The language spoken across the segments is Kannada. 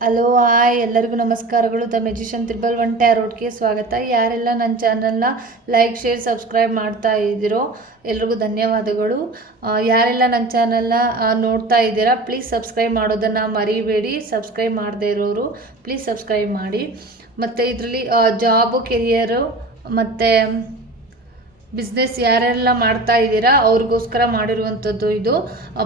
Hello, hi. ಎಲ್ಲರಿಗೂ ನಮಸ್ಕಾರಗಳು. ದ ಮೆಜಿಷಿಯನ್ ತ್ರಿಬಲ್ ಒನ್ ಟ್ಯಾರೋಟ್ಗೆ ಸ್ವಾಗತ. ಯಾರೆಲ್ಲ ನನ್ನ ಚಾನಲ್ನ ಲೈಕ್, ಶೇರ್, ಸಬ್ಸ್ಕ್ರೈಬ್ ಮಾಡ್ತಾ ಇದ್ದೀರೋ, ಎಲ್ರಿಗೂ ಧನ್ಯವಾದಗಳು. ಯಾರೆಲ್ಲ ನನ್ನ ಚಾನಲ್ನ ನೋಡ್ತಾ ಇದ್ದೀರಾ ಪ್ಲೀಸ್ ಸಬ್ಸ್ಕ್ರೈಬ್ ಮಾಡೋದನ್ನು ಮರಿಬೇಡಿ. ಸಬ್ಸ್ಕ್ರೈಬ್ ಮಾಡದೇ ಇರೋರು ಪ್ಲೀಸ್ ಸಬ್ಸ್ಕ್ರೈಬ್ ಮಾಡಿ. ಮತ್ತು ಇದರಲ್ಲಿ ಜಾಬು ಕೆರಿಯರು ಮತ್ತು ಬಿಸ್ನೆಸ್ ಯಾರೆಲ್ಲ ಮಾಡ್ತಾ ಇದ್ದೀರಾ, ಅವ್ರಿಗೋಸ್ಕರ ಮಾಡಿರುವಂಥದ್ದು ಇದು.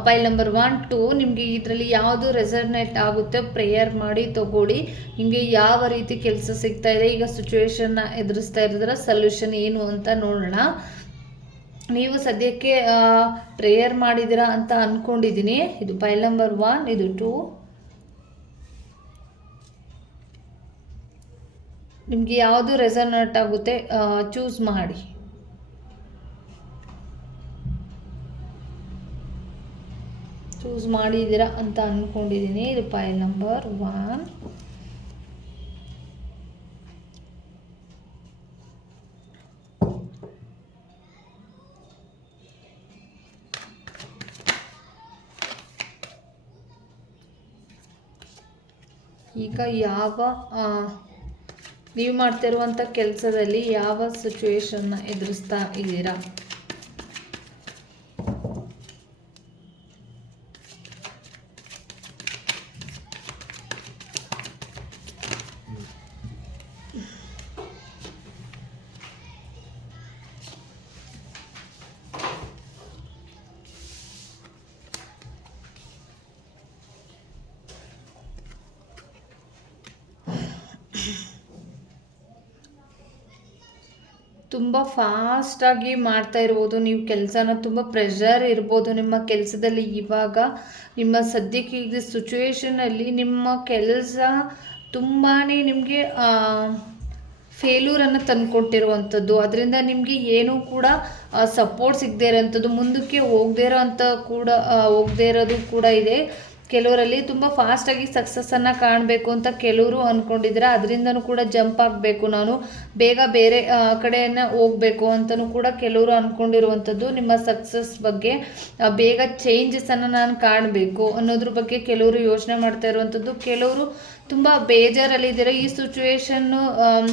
ಫೈಲ್ ನಂಬರ್ ಒನ್ ಟು ನಿಮಗೆ ಇದರಲ್ಲಿ ಯಾವುದು ರೆಸರ್ನೇಟ್ ಆಗುತ್ತೆ ಪ್ರೇಯರ್ ಮಾಡಿ, ತಗೊಳ್ಳಿ. ನಿಮಗೆ ಯಾವ ರೀತಿ ಕೆಲಸ ಸಿಗ್ತಾ ಇದೆ, ಈಗ ಸಿಚುವೇಶನ್ನ ಎದುರಿಸ್ತಾ ಇರೋದ್ರ ಸೊಲ್ಯೂಷನ್ ಏನು ಅಂತ ನೋಡೋಣ. ನೀವು ಸದ್ಯಕ್ಕೆ ಪ್ರೇಯರ್ ಮಾಡಿದ್ದೀರಾ ಅಂತ ಅಂದ್ಕೊಂಡಿದ್ದೀನಿ ಇದು ಫೈಲ್ ನಂಬರ್ ಒನ್ ಇದು ಟೂ ನಿಮಗೆ ಯಾವುದು ರೆಸರ್ನೇಟ್ ಆಗುತ್ತೆ ಚೂಸ್ ಮಾಡಿ. ಚೂಸ್ ಮಾಡಿದ್ದೀರಾ ಅಂತ ಅಂದ್ಕೊಂಡಿದ್ದೀನಿ ಇದು ಫೈಲ್ ನಂಬರ್ ಒನ್ ಈಗ ಯಾವ ನೀವು ಮಾಡ್ತಿರುವಂಥ ಕೆಲಸದಲ್ಲಿ ಯಾವ ಸಿಚುವೇಶನ್ನ ಎದುರಿಸ್ತಾ ಇದ್ದೀರಾ? ತುಂಬ ಫಾಸ್ಟಾಗಿ ಮಾಡ್ತಾ ಇರ್ಬೋದು. ನೀವು ಕೆಲಸನ ತುಂಬ ಪ್ರೆಷರ್ ಇರ್ಬೋದು. ನಿಮ್ಮ ಕೆಲಸದಲ್ಲಿ ಇವಾಗ ನಿಮ್ಮ ಸದ್ಯಕ್ಕೆ ಈಗ ಸಿಚುವೇಶನಲ್ಲಿ ನಿಮ್ಮ ಕೆಲಸ ತುಂಬಾ ನಿಮಗೆ ಫೇಲ್ಯೂರನ್ನು ತಂದುಕೊಟ್ಟಿರುವಂಥದ್ದು. ಅದರಿಂದ ನಿಮಗೆ ಏನೂ ಕೂಡ ಸಪೋರ್ಟ್ ಸಿಗದೇ ಇರೋಂಥದ್ದು. ಮುಂದಕ್ಕೆ ಹೋಗದೇ ಇರೋಂಥ ಕೂಡ ಹೋಗದೇ ಇರೋದು ಕೂಡ ಇದೆ. ಕೆಲವರಲ್ಲಿ ತುಂಬ ಫಾಸ್ಟಾಗಿ ಸಕ್ಸಸ್ಸನ್ನು ಕಾಣಬೇಕು ಅಂತ ಕೆಲವರು ಅಂದ್ಕೊಂಡಿದ್ರೆ ಅದರಿಂದನೂ ಕೂಡ ಜಂಪ್ ಆಗಬೇಕು. ನಾನು ಬೇಗ ಬೇರೆ ಕಡೆಯನ್ನು ಹೋಗಬೇಕು ಅಂತಲೂ ಕೂಡ ಕೆಲವರು ಅಂದ್ಕೊಂಡಿರುವಂಥದ್ದು ನಿಮ್ಮ ಸಕ್ಸಸ್ ಬಗ್ಗೆ ಬೇಗ ಚೇಂಜಸನ್ನು ನಾನು ಕಾಣಬೇಕು ಅನ್ನೋದ್ರ ಬಗ್ಗೆ ಕೆಲವರು ಯೋಚನೆ ಮಾಡ್ತಾ ಇರುವಂಥದ್ದು ಕೆಲವರು ತುಂಬ ಬೇಜಾರಲ್ಲಿದ್ದೀರ ಈ ಸಿಚುವೇಶನ್ನು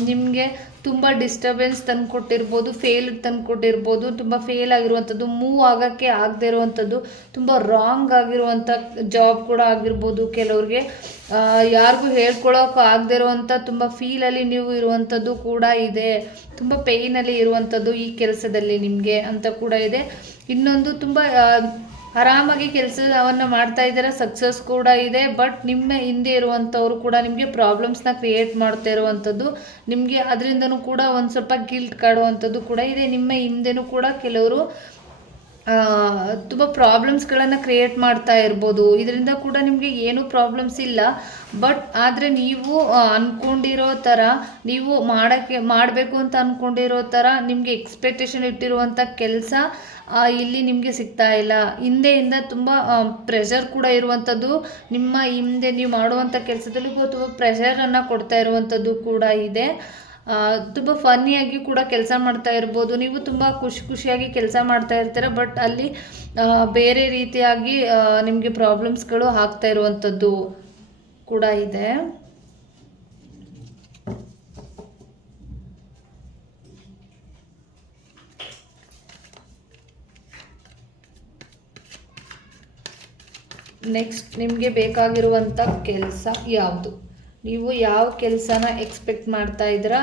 ನಿಮಗೆ ತುಂಬ ಡಿಸ್ಟರ್ಬೆನ್ಸ್ ತಂದುಕೊಟ್ಟಿರ್ಬೋದು ಫೇಲ್ ತಂದುಕೊಟ್ಟಿರ್ಬೋದು ತುಂಬ ಫೇಲ್ ಆಗಿರುವಂಥದ್ದು ಮೂವ್ ಆಗೋಕ್ಕೆ ಆಗದೆ ಇರುವಂಥದ್ದು, ತುಂಬ ರಾಂಗ್ ಆಗಿರುವಂಥ ಜಾಬ್ ಕೂಡ ಆಗಿರ್ಬೋದು ಕೆಲವ್ರಿಗೆ. ಯಾರಿಗೂ ಹೇಳ್ಕೊಳೋಕೆ ಆಗದೆ ಇರುವಂಥ, ತುಂಬ ಫೀಲಲ್ಲಿ ನೀವು ಇರುವಂಥದ್ದು ಕೂಡ ಇದೆ. ತುಂಬ ಪೇಯ್ನಲ್ಲಿ ಇರುವಂಥದ್ದು ಈ ಕೆಲಸದಲ್ಲಿ ನಿಮಗೆ ಅಂತ ಕೂಡ ಇದೆ. ಇನ್ನೊಂದು ತುಂಬ ಆರಾಮಾಗಿ ಕೆಲಸವನ್ನು ಮಾಡ್ತಾ ಇದ್ದೀರಾ ಸಕ್ಸಸ್ ಕೂಡ ಇದೆ ಬಟ್ ನಿಮ್ಮ ಹಿಂದೆ ಇರುವಂಥವ್ರು ಕೂಡ ನಿಮಗೆ ಪ್ರಾಬ್ಲಮ್ಸ್ನ ಕ್ರಿಯೇಟ್ ಮಾಡ್ತಾ ಇರುವಂಥದ್ದು, ನಿಮಗೆ ಅದರಿಂದನೂ ಕೂಡ ಒಂದು ಸ್ವಲ್ಪ ಗಿಲ್ಟ್ ಕಾಡುವಂಥದ್ದು ಕೂಡ ಇದೆ. ನಿಮ್ಮ ಹಿಂದೆನೂ ಕೂಡ ಕೆಲವರು ತುಂಬ ಪ್ರಾಬ್ಲಮ್ಸ್ಗಳನ್ನು ಕ್ರಿಯೇಟ್ ಮಾಡ್ತಾ ಇರ್ಬೋದು. ಇದರಿಂದ ಕೂಡ ನಿಮಗೆ ಏನೂ ಪ್ರಾಬ್ಲಮ್ಸ್ ಇಲ್ಲ. ಬಟ್ ಆದರೆ ನೀವು ಅಂದ್ಕೊಂಡಿರೋ ಥರ ನೀವು ಮಾಡೋಕ್ಕೆ, ಮಾಡಬೇಕು ಅಂತ ಅಂದ್ಕೊಂಡಿರೋ ಥರ ನಿಮಗೆ ಎಕ್ಸ್ಪೆಕ್ಟೇಷನ್ ಇಟ್ಟಿರುವಂಥ ಕೆಲಸ ಇಲ್ಲಿ ನಿಮಗೆ ಸಿಗ್ತಾ ಇಲ್ಲ. ಹಿಂದೆಯಿಂದ ತುಂಬ ಪ್ರೆಷರ್ ಕೂಡ ಇರುವಂಥದ್ದು ನಿಮ್ಮ ಹಿಂದೆ ನೀವು ಮಾಡುವಂಥ ಕೆಲಸದಲ್ಲಿ ತುಂಬ ಪ್ರೆಷರನ್ನು ಕೊಡ್ತಾ ಇರುವಂಥದ್ದು ಕೂಡ ಇದೆ. ತುಂಬ ಫನ್ನಿಯಾಗಿ ಕೂಡ ಕೆಲಸ ಮಾಡ್ತಾ ಇರ್ಬೋದು. ನೀವು ತುಂಬ ಖುಷಿ ಖುಷಿಯಾಗಿ ಕೆಲಸ ಮಾಡ್ತಾ ಇರ್ತೀರ ಬಟ್ ಅಲ್ಲಿ ಬೇರೆ ರೀತಿಯಾಗಿ ನಿಮಗೆ ಪ್ರಾಬ್ಲಮ್ಸ್ಗಳು ಆಗ್ತಾ ಇರುವಂಥದ್ದು ಕೂಡ ಇದೆ. ನೆಕ್ಸ್ಟ್ ನಿಮಗೆ ಬೇಕಾಗಿರುವಂಥ ಕೆಲಸ ಯಾವುದು? ನೀವು ಯಾವ ಕೆಲಸನ ಎಕ್ಸ್ಪೆಕ್ಟ್ ಮಾಡ್ತಾ ಇದ್ದೀರಾ?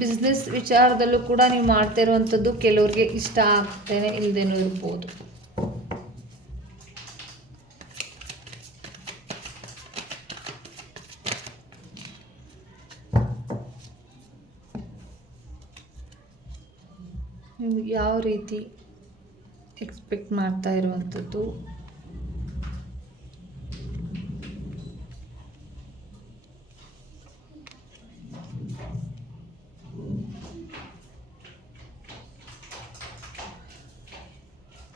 ಬಿಸ್ನೆಸ್ ವಿಚಾರದಲ್ಲೂ ಕೂಡ ನೀವು ಮಾಡ್ತಾ ಇರುವಂಥದ್ದು ಕೆಲವ್ರಿಗೆ ಇಷ್ಟ ಆಗ್ತೇನೆ ಇಲ್ಲದೇನೂ ಇರ್ಬೋದು ನಿಮ್ಗೆ ಯಾವ ರೀತಿ ಎಕ್ಸ್ಪೆಕ್ಟ್ ಮಾಡ್ತಾ ಇರುವಂಥದ್ದು?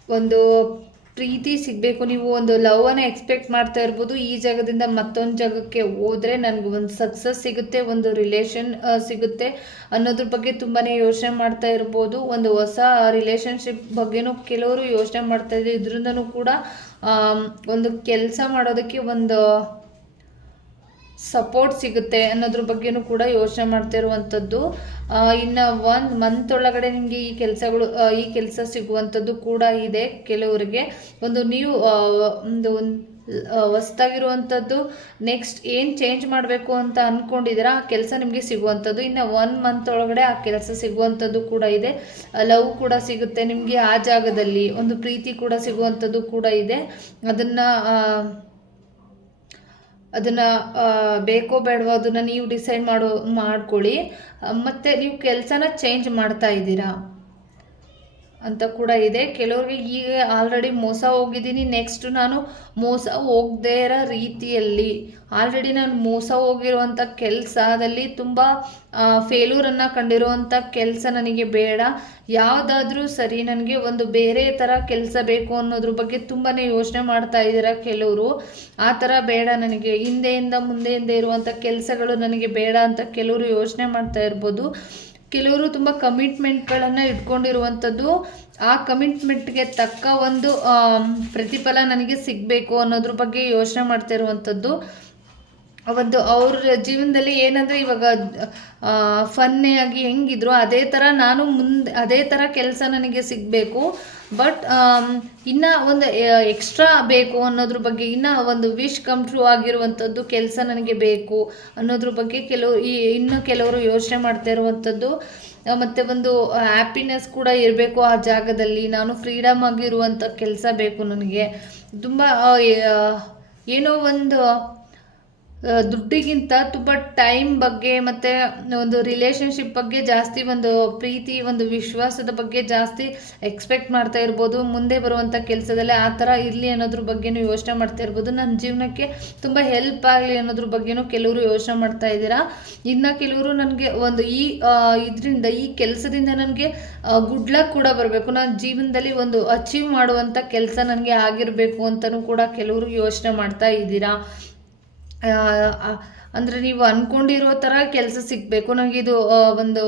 ಒಂದು ಪ್ರೀತಿ ಸಿಗಬೇಕು. ನೀವು ಒಂದು ಲವನ್ನು ಎಕ್ಸ್ಪೆಕ್ಟ್ ಮಾಡ್ತಾ ಇರ್ಬೋದು. ಈ ಜಾಗದಿಂದ ಮತ್ತೊಂದು ಜಾಗಕ್ಕೆ ಹೋದರೆ ನನಗೆ ಒಂದು ಸಕ್ಸಸ್ ಸಿಗುತ್ತೆ, ಒಂದು ರಿಲೇಷನ್ ಸಿಗುತ್ತೆ ಅನ್ನೋದ್ರ ಬಗ್ಗೆ ತುಂಬಾ ಯೋಚನೆ ಮಾಡ್ತಾ ಇರ್ಬೋದು. ಒಂದು ಹೊಸ ರಿಲೇಷನ್ಶಿಪ್ ಬಗ್ಗೆನೂ ಕೆಲವರು ಯೋಚನೆ ಮಾಡ್ತಾ ಇದ್ದಾರೆ ಇದರಿಂದನೂ ಕೂಡ ಒಂದು ಕೆಲಸ ಮಾಡೋದಕ್ಕೆ ಒಂದು ಸಪೋರ್ಟ್ ಸಿಗುತ್ತೆ ಅನ್ನೋದ್ರ ಬಗ್ಗೆನೂ ಕೂಡ ಯೋಚನೆ ಮಾಡ್ತಾ ಇರುವಂಥದ್ದು. ಇನ್ನು ಒನ್ ಮಂತ್ ಒಳಗಡೆ ನಿಮಗೆ ಈ ಕೆಲಸಗಳು ಈ ಕೆಲಸ ಸಿಗುವಂಥದ್ದು ಕೂಡ ಇದೆ ಕೆಲವರಿಗೆ. ಒಂದು ನೀವು ಒಂದು ಹೊಸ್ದಾಗಿರುವಂಥದ್ದು ನೆಕ್ಸ್ಟ್ ಏನು ಚೇಂಜ್ ಮಾಡಬೇಕು ಅಂತ ಅಂದ್ಕೊಂಡಿದ್ದೀರಾ ಆ ಕೆಲಸ ನಿಮಗೆ ಸಿಗುವಂಥದ್ದು ಇನ್ನು ಒನ್ ಮಂತ್ ಒಳಗಡೆ ಆ ಕೆಲಸ ಸಿಗುವಂಥದ್ದು ಕೂಡ ಇದೆ. ಲವ್ ಕೂಡ ಸಿಗುತ್ತೆ ನಿಮಗೆ ಆ ಜಾಗದಲ್ಲಿ. ಒಂದು ಪ್ರೀತಿ ಕೂಡ ಸಿಗುವಂಥದ್ದು ಕೂಡ ಇದೆ. ಅದನ್ನು ಅದನ್ನು ಬೇಕೋ ಬೇಡವೋ ಅದನ್ನು ನೀವು ಡಿಸೈಡ್ ಮಾಡೋ ಮಾಡ್ಕೊಳ್ಳಿ. ಮತ್ತು ನೀವು ಕೆಲಸನ ಚೇಂಜ್ ಮಾಡ್ತಾ ಇದ್ದೀರಾ. ಅಂತ ಕೂಡ ಇದೆ. ಕೆಲವ್ರಿಗೆ ಈಗ ಆಲ್ರೆಡಿ ಮೋಸ ಹೋಗಿದ್ದೀನಿ. ನೆಕ್ಸ್ಟ್ ನಾನು ಮೋಸ ಹೋಗದೇ ಇರೋ ರೀತಿಯಲ್ಲಿ. ಆಲ್ರೆಡಿ ನಾನು ಮೋಸ ಹೋಗಿರುವಂಥ ಕೆಲಸದಲ್ಲಿ ತುಂಬ ಫೇಲ್ಯೂರನ್ನು ಕಂಡಿರುವಂಥ ಕೆಲಸ ನನಗೆ ಬೇಡ. ಯಾವುದಾದ್ರೂ ಸರಿ ನನಗೆ ಒಂದು ಬೇರೆ ಥರ ಕೆಲಸ ಬೇಕು ಅನ್ನೋದ್ರ ಬಗ್ಗೆ ತುಂಬಾ ಯೋಚನೆ ಮಾಡ್ತಾ ಇದ್ದೀರ ಕೆಲವರು? ಆ ಥರ ಬೇಡ ನನಗೆ. ಹಿಂದೆಯಿಂದ ಮುಂದೆಯಿಂದ ಇರುವಂಥ ಕೆಲಸಗಳು ನನಗೆ ಬೇಡ ಅಂತ ಕೆಲವರು ಯೋಚನೆ ಮಾಡ್ತಾ ಇರ್ಬೋದು. ಕೆಲವರು ತುಂಬ ಕಮಿಟ್ಮೆಂಟ್ಗಳನ್ನು ಇಟ್ಕೊಂಡಿರುವಂಥದ್ದು, ಆ ಕಮಿಟ್ಮೆಂಟ್ಗೆ ತಕ್ಕ ಒಂದು ಪ್ರತಿಫಲ ನನಗೆ ಸಿಗಬೇಕು ಅನ್ನೋದ್ರ ಬಗ್ಗೆ ಯೋಚನೆ ಮಾಡ್ತಾ ಇರುವಂಥದ್ದು. ಒಂದು ಅವ್ರ ಜೀವನದಲ್ಲಿ ಏನಂದರೆ ಇವಾಗ ಫನ್ನೇ ಆಗಿ ಹೆಂಗಿದ್ರು ಅದೇ ಥರ ನಾನು ಮುಂದೆ, ಅದೇ ಥರ ಕೆಲಸ ನನಗೆ ಸಿಗಬೇಕು. ಬಟ್ ಇನ್ನು ಒಂದು ಎಕ್ಸ್ಟ್ರಾ ಬೇಕು ಅನ್ನೋದ್ರ ಬಗ್ಗೆ, ಇನ್ನು ಒಂದು ವಿಶ್ ಕಮ್ ಟ್ರೂ ಆಗಿರುವಂಥದ್ದು ಕೆಲಸ ನನಗೆ ಬೇಕು ಅನ್ನೋದ್ರ ಬಗ್ಗೆ ಕೆಲವು, ಈ, ಇನ್ನು ಕೆಲವರು ಯೋಚನೆ ಮಾಡ್ತಾ ಇರುವಂಥದ್ದು. ಮತ್ತು ಒಂದು ಹ್ಯಾಪಿನೆಸ್ ಕೂಡ ಇರಬೇಕು ಆ ಜಾಗದಲ್ಲಿ. ನಾನು ಫ್ರೀಡಮ್ ಆಗಿರುವಂಥ ಕೆಲಸ ಬೇಕು ನನಗೆ. ತುಂಬ ಏನೋ ಒಂದು ದುಡ್ಡಿಗಿಂತ ತುಂಬ ಟೈಮ್ ಬಗ್ಗೆ ಮತ್ತು ಒಂದು ರಿಲೇಷನ್ಶಿಪ್ ಬಗ್ಗೆ ಜಾಸ್ತಿ ಒಂದು ಪ್ರೀತಿ, ಒಂದು ವಿಶ್ವಾಸದ ಬಗ್ಗೆ ಜಾಸ್ತಿ ಎಕ್ಸ್ಪೆಕ್ಟ್ ಮಾಡ್ತಾ ಇರ್ಬೋದು. ಮುಂದೆ ಬರುವಂಥ ಕೆಲಸದಲ್ಲಿ ಆ ಥರ ಇರಲಿ ಅನ್ನೋದ್ರ ಬಗ್ಗೆನೂ ಯೋಚನೆ ಮಾಡ್ತಾ ಇರ್ಬೋದು. ನನ್ನ ಜೀವನಕ್ಕೆ ತುಂಬ ಹೆಲ್ಪ್ ಆಗಲಿ ಅನ್ನೋದ್ರ ಬಗ್ಗೆನೂ ಕೆಲವರು ಯೋಚನೆ ಮಾಡ್ತಾ ಇದ್ದೀರಾ? ಇನ್ನು ಕೆಲವರು ನನಗೆ ಒಂದು ಈ ಇದರಿಂದ, ಈ ಕೆಲಸದಿಂದ ನನಗೆ ಗುಡ್ ಲಕ್ ಕೂಡ ಬರಬೇಕು. ನಾನು ಜೀವನದಲ್ಲಿ ಒಂದು ಅಚೀವ್ ಮಾಡುವಂಥ ಕೆಲಸ ನನಗೆ ಆಗಿರಬೇಕು ಅಂತಲೂ ಕೂಡ ಕೆಲವರು ಯೋಚನೆ ಮಾಡ್ತಾ ಇದ್ದೀರಾ? ಅಂದರೆ ನೀವು ಅಂದ್ಕೊಂಡಿರೋ ಥರ ಕೆಲಸ ಸಿಗಬೇಕು. ನನಗಿದು ಒಂದು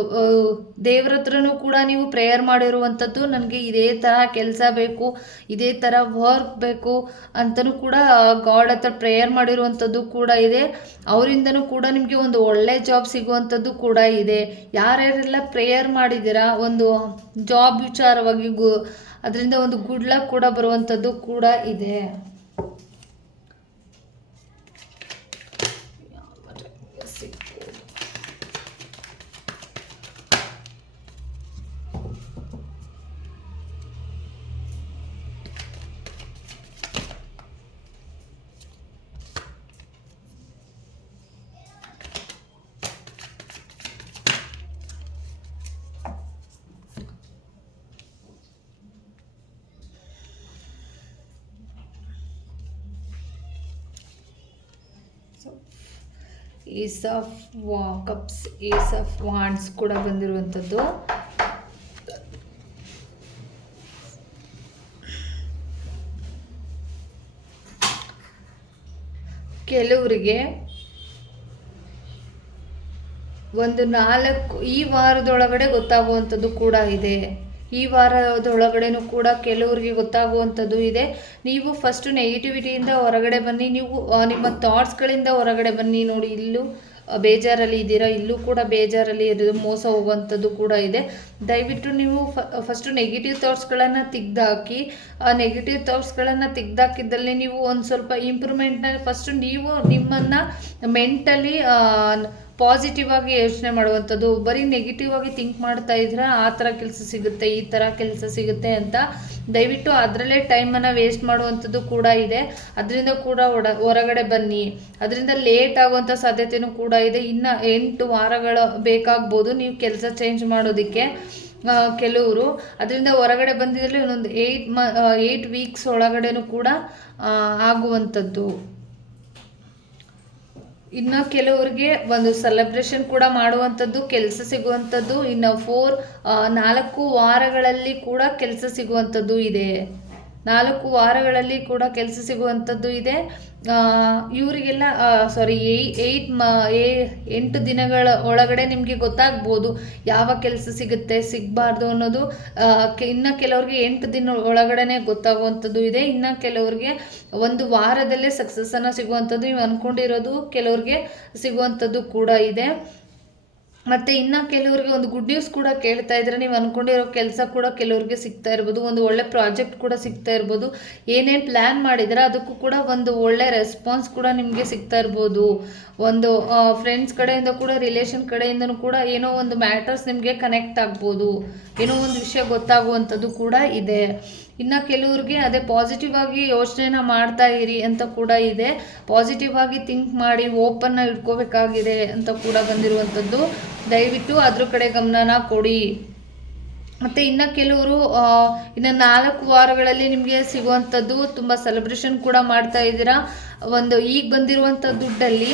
ದೇವ್ರ ಹತ್ರನೂ ಕೂಡ ನೀವು ಪ್ರೇಯರ್ ಮಾಡಿರುವಂಥದ್ದು ನನಗೆ ಇದೇ ಥರ ಕೆಲಸ ಬೇಕು, ಇದೇ ಥರ ವರ್ಕ್ ಬೇಕು ಅಂತಲೂ ಕೂಡ ಗಾಡ್ ಹತ್ರ ಪ್ರೇಯರ್ ಮಾಡಿರುವಂಥದ್ದು ಕೂಡ ಇದೆ. ಅವರಿಂದನೂ ಕೂಡ ನಿಮಗೆ ಒಂದು ಒಳ್ಳೆ ಜಾಬ್ ಸಿಗುವಂಥದ್ದು ಕೂಡ ಇದೆ. ಯಾರ್ಯಾರೆಲ್ಲ ಪ್ರೇಯರ್ ಮಾಡಿದ್ದೀರಾ, ಒಂದು ಜಾಬ್ ವಿಚಾರವಾಗಿ ಗು, ಅದರಿಂದ ಒಂದು ಗುಡ್ ಲಕ್ ಕೂಡ ಬರುವಂಥದ್ದು ಕೂಡ ಇದೆ. ಏಸ್ ಆಫ್ ವಾ ಕಪ್ಸ್ ಏಸ್ ಆಫ್ ವಾಂಡ್ಸ್ ಕೂಡ ಬಂದಿರುವಂಥದ್ದು. ಕೆಲವರಿಗೆ ಒಂದು ನಾಲ್ಕು, ಈ ವಾರದೊಳಗಡೆ ಗೊತ್ತಾಗುವಂಥದ್ದು ಕೂಡ ಇದೆ. ಈ ವಾರದೊಳಗಡೆನೂ ಕೂಡ ಕೆಲವರಿಗೆ ಗೊತ್ತಾಗುವಂಥದ್ದು ಇದೆ. ನೀವು ಫಸ್ಟು ನೆಗೆಟಿವಿಟಿಯಿಂದ ಹೊರಗಡೆ ಬನ್ನಿ. ನೀವು ನಿಮ್ಮ ಥಾಟ್ಸ್ಗಳಿಂದ ಹೊರಗಡೆ ಬನ್ನಿ ನೋಡಿ. ಇಲ್ಲೂ ಬೇಜಾರಲ್ಲಿ ಇದ್ದೀರಾ? ಇಲ್ಲೂ ಕೂಡ ಬೇಜಾರಲ್ಲಿ ಇರೋದು ಮೋಸ ಹೋಗುವಂಥದ್ದು ಕೂಡ ಇದೆ. ದಯವಿಟ್ಟು ನೀವು ಫಸ್ಟು ನೆಗೆಟಿವ್ ಥಾಟ್ಸ್ಗಳನ್ನು ತೆಗ್ದಾಕಿ, ಆ ನೆಗೆಟಿವ್ ಥಾಟ್ಸ್ಗಳನ್ನು ತೆಗ್ದಾಕಿದ್ದಲ್ಲಿ ನೀವು ಒಂದು ಸ್ವಲ್ಪ ಇಂಪ್ರೂವ್ಮೆಂಟ್ನ ಫಸ್ಟು ನೀವು ನಿಮ್ಮನ್ನು ಮೆಂಟಲಿ ಪಾಸಿಟಿವ್ ಆಗಿ ಯೋಚನೆ ಮಾಡುವಂಥದ್ದು, ಬರೀ ನೆಗೆಟಿವ್ ಆಗಿ ಥಿಂಕ್ ಮಾಡ್ತಾ ಇದ್ರೆ ಆ ಥರ ಕೆಲಸ ಸಿಗುತ್ತೆ, ಈ ಥರ ಕೆಲಸ ಸಿಗುತ್ತೆ ಅಂತ ದಯವಿಟ್ಟು ಅದರಲ್ಲೇ ಟೈಮನ್ನು ವೇಸ್ಟ್ ಮಾಡುವಂಥದ್ದು ಕೂಡ ಇದೆ. ಅದರಿಂದ ಕೂಡ ಒಡ, ಹೊರಗಡೆ ಬನ್ನಿ. ಅದರಿಂದ ಲೇಟ್ ಆಗುವಂಥ ಸಾಧ್ಯತೆಯೂ ಕೂಡ ಇದೆ. ಇನ್ನು ಎಂಟು ವಾರಗಳು ಬೇಕಾಗ್ಬೋದು ನೀವು ಕೆಲಸ ಚೇಂಜ್ ಮಾಡೋದಕ್ಕೆ ಕೆಲವರು. ಅದರಿಂದ ಹೊರಗಡೆ ಬಂದಿದ್ರೆ ಇನ್ನೊಂದು ಏಯ್ಟ್ ಮ ಏಯ್ಟ್ ವೀಕ್ಸ್ ಒಳಗಡೆನೂ ಕೂಡ ಆಗುವಂಥದ್ದು. ಇನ್ನು ಕೆಲವರಿಗೆ ಒಂದು ಸೆಲೆಬ್ರೇಷನ್ ಕೂಡ ಮಾಡುವಂಥದ್ದು, ಕೆಲಸ ಸಿಗುವಂಥದ್ದು, ಇನ್ನು ಫೋರ್ ನಾಲ್ಕು ವಾರಗಳಲ್ಲಿ ಕೂಡ ಕೆಲಸ ಸಿಗುವಂಥದ್ದು ಇದೆ. ನಾಲ್ಕು ವಾರಗಳಲ್ಲಿ ಕೂಡ ಕೆಲಸ ಸಿಗುವಂಥದ್ದು ಇದೆ. ಇವರಿಗೆಲ್ಲ ಸಾರಿ ಏಯ್ಟ್ ಮ, ಏ- ಎಂಟು ದಿನಗಳ ಒಳಗಡೆ ನಿಮಗೆ ಗೊತ್ತಾಗ್ಬೋದು ಯಾವ ಕೆಲಸ ಸಿಗುತ್ತೆ, ಸಿಗಬಾರ್ದು ಅನ್ನೋದು. ಇನ್ನು ಕೆಲವ್ರಿಗೆ ಎಂಟು ದಿನ ಒಳಗಡೆ ಗೊತ್ತಾಗುವಂಥದ್ದು ಇದೆ. ಇನ್ನು ಕೆಲವ್ರಿಗೆ ಒಂದು ವಾರದಲ್ಲೇ ಸಕ್ಸಸ್ಸನ್ನು ಸಿಗುವಂಥದ್ದು ನೀವು ಅಂದ್ಕೊಂಡಿರೋದು ಕೆಲವ್ರಿಗೆ ಸಿಗುವಂಥದ್ದು ಕೂಡ ಇದೆ. ಮತ್ತು ಇನ್ನು ಕೆಲವರಿಗೆ ಒಂದು ಗುಡ್ ನ್ಯೂಸ್ ಕೂಡ ಕೇಳ್ತಾ ಇದ್ರೆ ನೀವು ಅನ್ಕೊಂಡಿರೋ ಕೆಲಸ ಕೂಡ ಕೆಲವ್ರಿಗೆ ಸಿಗ್ತಾ ಇರ್ಬೋದು, ಒಂದು ಒಳ್ಳೆ ಪ್ರಾಜೆಕ್ಟ್ ಕೂಡ ಸಿಗ್ತಾ ಇರ್ಬೋದು. ಏನೇನು ಪ್ಲ್ಯಾನ್ ಮಾಡಿದ್ರೆ ಅದಕ್ಕೂ ಕೂಡ ಒಂದು ಒಳ್ಳೆ ರೆಸ್ಪಾನ್ಸ್ ಕೂಡ ನಿಮಗೆ ಸಿಗ್ತಾ ಇರ್ಬೋದು. ಒಂದು ಫ್ರೆಂಡ್ಸ್ ಕಡೆಯಿಂದ ಕೂಡ ರಿಲೇಷನ್ ಕಡೆಯಿಂದನೂ ಕೂಡ ಏನೋ ಒಂದು ಮ್ಯಾಟರ್ಸ್ ನಿಮಗೆ ಕನೆಕ್ಟ್ ಆಗ್ಬೋದು. ಏನೋ ಒಂದು ವಿಷಯ ಗೊತ್ತಾಗುವಂಥದ್ದು ಕೂಡ ಇದೆ. ಇನ್ನು ಕೆಲವ್ರಿಗೆ ಅದೇ ಪಾಸಿಟಿವ್ ಆಗಿ ಯೋಚನೆನ ಮಾಡ್ತಾ ಇರಿ ಅಂತ ಕೂಡ ಇದೆ. ಪಾಸಿಟಿವ್ ಆಗಿ ಥಿಂಕ್ ಮಾಡಿ ಓಪನ್ನ ಇಟ್ಕೋಬೇಕಾಗಿದೆ ಅಂತ ಕೂಡ ಬಂದಿರುವಂಥದ್ದು. ದಯವಿಟ್ಟು ಅದ್ರ ಕಡೆ ಗಮನನ ಕೊಡಿ. ಮತ್ತು ಇನ್ನು ಕೆಲವರು ಇನ್ನು ನಾಲ್ಕು ವಾರಗಳಲ್ಲಿ ನಿಮಗೆ ಸಿಗುವಂಥದ್ದು ತುಂಬ ಸೆಲೆಬ್ರೇಷನ್ ಕೂಡ ಮಾಡ್ತಾ ಇದ್ದೀರಾ. ಒಂದು ಈಗ ಬಂದಿರುವಂಥ ದುಡ್ಡಲ್ಲಿ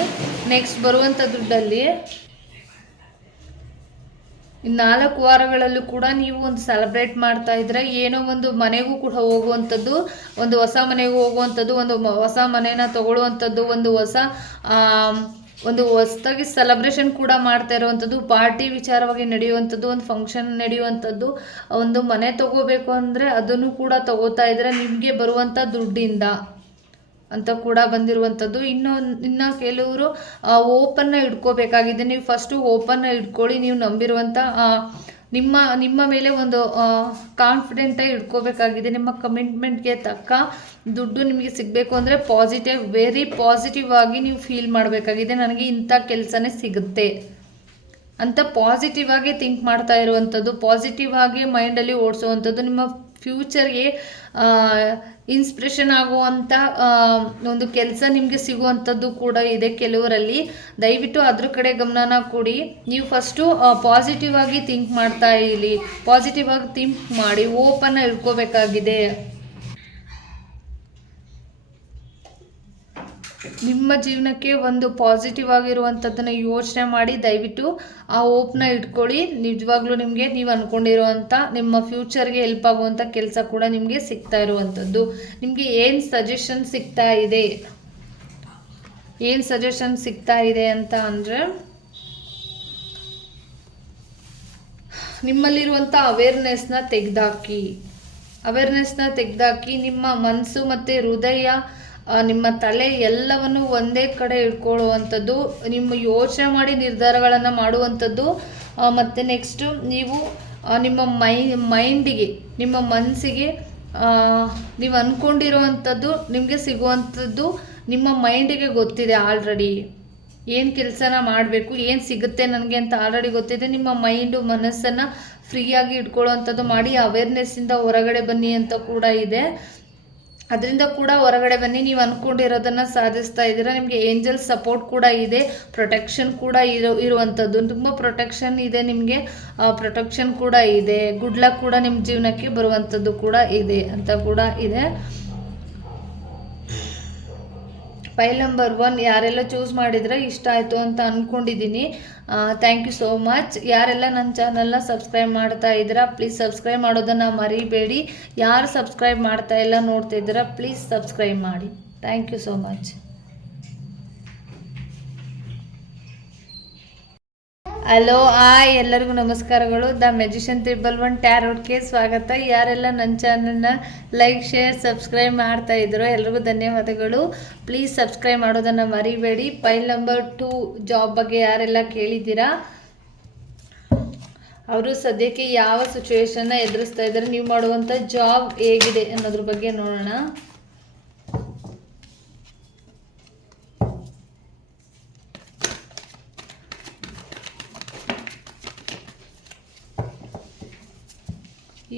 ನೆಕ್ಸ್ಟ್ ಬರುವಂಥ ದುಡ್ಡಲ್ಲಿ. ನಾಲ್ಕು ವಾರಗಳಲ್ಲೂ ಕೂಡ ನೀವು ಒಂದು ಸೆಲೆಬ್ರೇಟ್ ಮಾಡ್ತಾ ಇದ್ರೆ ಏನೋ ಒಂದು ಮನೆಗೂ ಕೂಡ ಹೋಗುವಂಥದ್ದು, ಒಂದು ಹೊಸ ಮನೆಗೂ ಹೋಗುವಂಥದ್ದು, ಒಂದು ಹೊಸ ಮನೆನ ತಗೊಳ್ಳುವಂಥದ್ದು, ಒಂದು ಹೊಸ ಒಂದು ಹೊಸದಾಗಿ ಸೆಲೆಬ್ರೇಷನ್ ಕೂಡ ಮಾಡ್ತಾ ಇರುವಂಥದ್ದು ಪಾರ್ಟಿ ವಿಚಾರವಾಗಿ ನಡೆಯುವಂಥದ್ದು, ಒಂದು ಫಂಕ್ಷನ್ ನಡೆಯುವಂಥದ್ದು ಒಂದು ಮನೆ ತಗೋಬೇಕು ಅಂದರೆ ಅದನ್ನು ಕೂಡ ತಗೋತಾ ಇದ್ರೆ ನಿಮಗೆ ಬರುವಂಥ ದುಡ್ಡಿಂದ. ಅಂತ ಕೂಡ ಬಂದಿರುವಂಥದ್ದು ಇನ್ನೊಂದು ಇನ್ನು ಕೆಲವರು ಓಪನ್ನ ಇಟ್ಕೋಬೇಕಾಗಿದೆ. ನೀವು ಫಸ್ಟು ಓಪನ್ನ ಇಟ್ಕೊಳ್ಳಿ. ನೀವು ನಂಬಿರುವಂಥ ನಿಮ್ಮ ನಿಮ್ಮ ಮೇಲೆ ಒಂದು ಕಾನ್ಫಿಡೆಂಟಾಗಿ ಇಟ್ಕೋಬೇಕಾಗಿದೆ. ನಿಮ್ಮ ಕಮಿಟ್ಮೆಂಟ್ಗೆ ತಕ್ಕ ದುಡ್ಡು ನಿಮಗೆ ಸಿಗಬೇಕು ಅಂದರೆ ಪಾಸಿಟಿವ್ ವೆರಿ ಪಾಸಿಟಿವ್ ಆಗಿ ನೀವು ಫೀಲ್ ಮಾಡಬೇಕಾಗಿದೆ. ನನಗೆ ಇಂಥ ಕೆಲಸನೇ ಸಿಗುತ್ತೆ ಅಂತ ಪಾಸಿಟಿವ್ ಆಗಿ ಥಿಂಕ್ ಮಾಡ್ತಾ ಇರುವಂಥದ್ದು ಪಾಸಿಟಿವ್ ಆಗಿ ಮೈಂಡಲ್ಲಿ ಓಡಿಸುವಂಥದ್ದು ನಿಮ್ಮ ಫ್ಯೂಚರ್ಗೆ ಇನ್ಸ್ಪಿರೇಷನ್ ಆಗುವಂಥ ಒಂದು ಕೆಲಸ ನಿಮಗೆ ಸಿಗುವಂಥದ್ದು ಕೂಡ ಇದೆ ಕೆಲವರಲ್ಲಿ. ದಯವಿಟ್ಟು ಅದ್ರ ಕಡೆ ಗಮನನ ಕೊಡಿ. ನೀವು ಫಸ್ಟು ಪಾಸಿಟಿವ್ ಆಗಿ ಥಿಂಕ್ ಮಾಡ್ತಾ ಇರಿ. ಪಾಸಿಟಿವ್ ಆಗಿ ಥಿಂಕ್ ಮಾಡಿ ಓಪನ್ ಇಟ್ಕೋಬೇಕಾಗಿದೆ ನಿಮ್ಮ ಜೀವನಕ್ಕೆ ಒಂದು ಪಾಸಿಟಿವ್ ಆಗಿರುವಂಥದ್ದನ್ನು ಯೋಚನೆ ಮಾಡಿ ದಯವಿಟ್ಟು ಆ ಓಪ್ನ ಇಟ್ಕೊಳ್ಳಿ. ನಿಜವಾಗ್ಲೂ ನಿಮಗೆ ನೀವು ಅಂದ್ಕೊಂಡಿರುವಂಥ ನಿಮ್ಮ ಫ್ಯೂಚರ್ಗೆ ಹೆಲ್ಪ್ ಆಗುವಂಥ ಕೆಲಸ ಕೂಡ ನಿಮಗೆ ಸಿಗ್ತಾ ಇರುವಂಥದ್ದು ನಿಮಗೆ ಏನು ಸಜೆಷನ್ ಸಿಗ್ತಾ ಇದೆ? ಏನು ಸಜೆಷನ್ ಸಿಗ್ತಾ ಇದೆ ಅಂತ ಅಂದರೆ ನಿಮ್ಮಲ್ಲಿರುವಂಥ ಅವೇರ್ನೆಸ್ನ ತೆಗೆದಾಕಿ. ಅವೇರ್ನೆಸ್ನ ತೆಗೆದಾಕಿ ನಿಮ್ಮ ಮನಸ್ಸು ಮತ್ತು ಹೃದಯ ನಿಮ್ಮ ತಲೆ ಎಲ್ಲವನ್ನು ಒಂದೇ ಕಡೆ ಇಟ್ಕೊಳ್ಳುವಂಥದ್ದು, ನಿಮ್ಮ ಯೋಚನೆ ಮಾಡಿ ನಿರ್ಧಾರಗಳನ್ನು ಮಾಡುವಂಥದ್ದು ಮತ್ತು ನೆಕ್ಸ್ಟು ನೀವು ನಿಮ್ಮ ಮೈ ಮೈಂಡಿಗೆ ನಿಮ್ಮ ಮನಸ್ಸಿಗೆ ನೀವು ಅಂದ್ಕೊಂಡಿರುವಂಥದ್ದು ನಿಮಗೆ ಸಿಗುವಂಥದ್ದು ನಿಮ್ಮ ಮೈಂಡಿಗೆ ಗೊತ್ತಿದೆ ಆಲ್ರೆಡಿ ಏನು ಕೆಲಸನ ಮಾಡಬೇಕು, ಏನು ಸಿಗುತ್ತೆ ನನಗೆ ಅಂತ ಆಲ್ರೆಡಿ ಗೊತ್ತಿದೆ. ನಿಮ್ಮ ಮೈಂಡು ಮನಸ್ಸನ್ನು ಫ್ರೀಯಾಗಿ ಇಟ್ಕೊಳ್ಳೋವಂಥದ್ದು ಮಾಡಿ ಅವೇರ್ನೆಸ್ಸಿಂದ ಹೊರಗಡೆ ಬನ್ನಿ ಅಂತ ಕೂಡ ಇದೆ. ಅದರಿಂದ ಕೂಡ ಹೊರಗಡೆ ಬನ್ನಿ. ನೀವು ಅಂದ್ಕೊಂಡಿರೋದನ್ನು ಸಾಧಿಸ್ತಾ ಇದ್ದೀರಾ. ನಿಮಗೆ ಏಂಜಲ್ ಸಪೋರ್ಟ್ ಕೂಡ ಇದೆ. ಪ್ರೊಟೆಕ್ಷನ್ ಕೂಡ ಇರೋ, ಇರುವಂಥದ್ದು. ತುಂಬ ಪ್ರೊಟೆಕ್ಷನ್ ಇದೆ ನಿಮಗೆ. ಪ್ರೊಟೆಕ್ಷನ್ ಕೂಡ ಇದೆ. ಗುಡ್ ಲಕ್ ಕೂಡ ನಿಮ್ಮ ಜೀವನಕ್ಕೆ ಬರುವಂಥದ್ದು ಕೂಡ ಇದೆ ಅಂತ ಕೂಡ ಇದೆ. ಫೈಲ್ ನಂಬರ್ ಒನ್ ಯಾರೆಲ್ಲ ಚೂಸ್ ಮಾಡಿದರೆ? ಇಷ್ಟ ಆಯಿತು ಅಂತ ಅಂದ್ಕೊಂಡಿದ್ದೀನಿ ಥ್ಯಾಂಕ್ ಯು ಸೋ ಮಚ್ ಯಾರೆಲ್ಲ ನನ್ನ ಚಾನಲ್ನ ಸಬ್ಸ್ಕ್ರೈಬ್ ಮಾಡ್ತಾ ಇದ್ದೀರಾ ಪ್ಲೀಸ್ ಸಬ್ಸ್ಕ್ರೈಬ್ ಮಾಡೋದನ್ನು ಮರಿಬೇಡಿ. ಯಾರು ಸಬ್ಸ್ಕ್ರೈಬ್ ಮಾಡ್ತಾ ಇಲ್ಲ ನೋಡ್ತಾ ಇದ್ದೀರಾ ಪ್ಲೀಸ್ ಸಬ್ಸ್ಕ್ರೈಬ್ ಮಾಡಿ. Thank you so much hello, ಆ, ಎಲ್ಲರಿಗೂ ನಮಸ್ಕಾರಗಳು. ದ ಮೆಜಿಷಿಯನ್ ತ್ರಿಬಲ್ ಒನ್ ಟ್ಯಾರೋಟ್ಗೆ ಸ್ವಾಗತ. ಯಾರೆಲ್ಲ ನನ್ನ ಚಾನಲ್ನ ಲೈಕ್, ಶೇರ್, ಸಬ್ಸ್ಕ್ರೈಬ್ ಮಾಡ್ತಾ ಇದ್ರು ಎಲ್ರಿಗೂ ಧನ್ಯವಾದಗಳು. ಪ್ಲೀಸ್ ಸಬ್ಸ್ಕ್ರೈಬ್ ಮಾಡೋದನ್ನು ಮರಿಬೇಡಿ. ಫೈಲ್ ನಂಬರ್ ಟು, ಜಾಬ್ ಬಗ್ಗೆ ಯಾರೆಲ್ಲ ಕೇಳಿದ್ದೀರಾ? ಅವರು ಸದ್ಯಕ್ಕೆ ಯಾವ ಸಿಚುವೇಶನ್ನ ಎದುರಿಸ್ತಾ ಇದ್ದಾರೆ? ನೀವು ಮಾಡುವಂಥ ಜಾಬ್ ಹೇಗಿದೆ ಅನ್ನೋದ್ರ ಬಗ್ಗೆ ನೋಡೋಣ.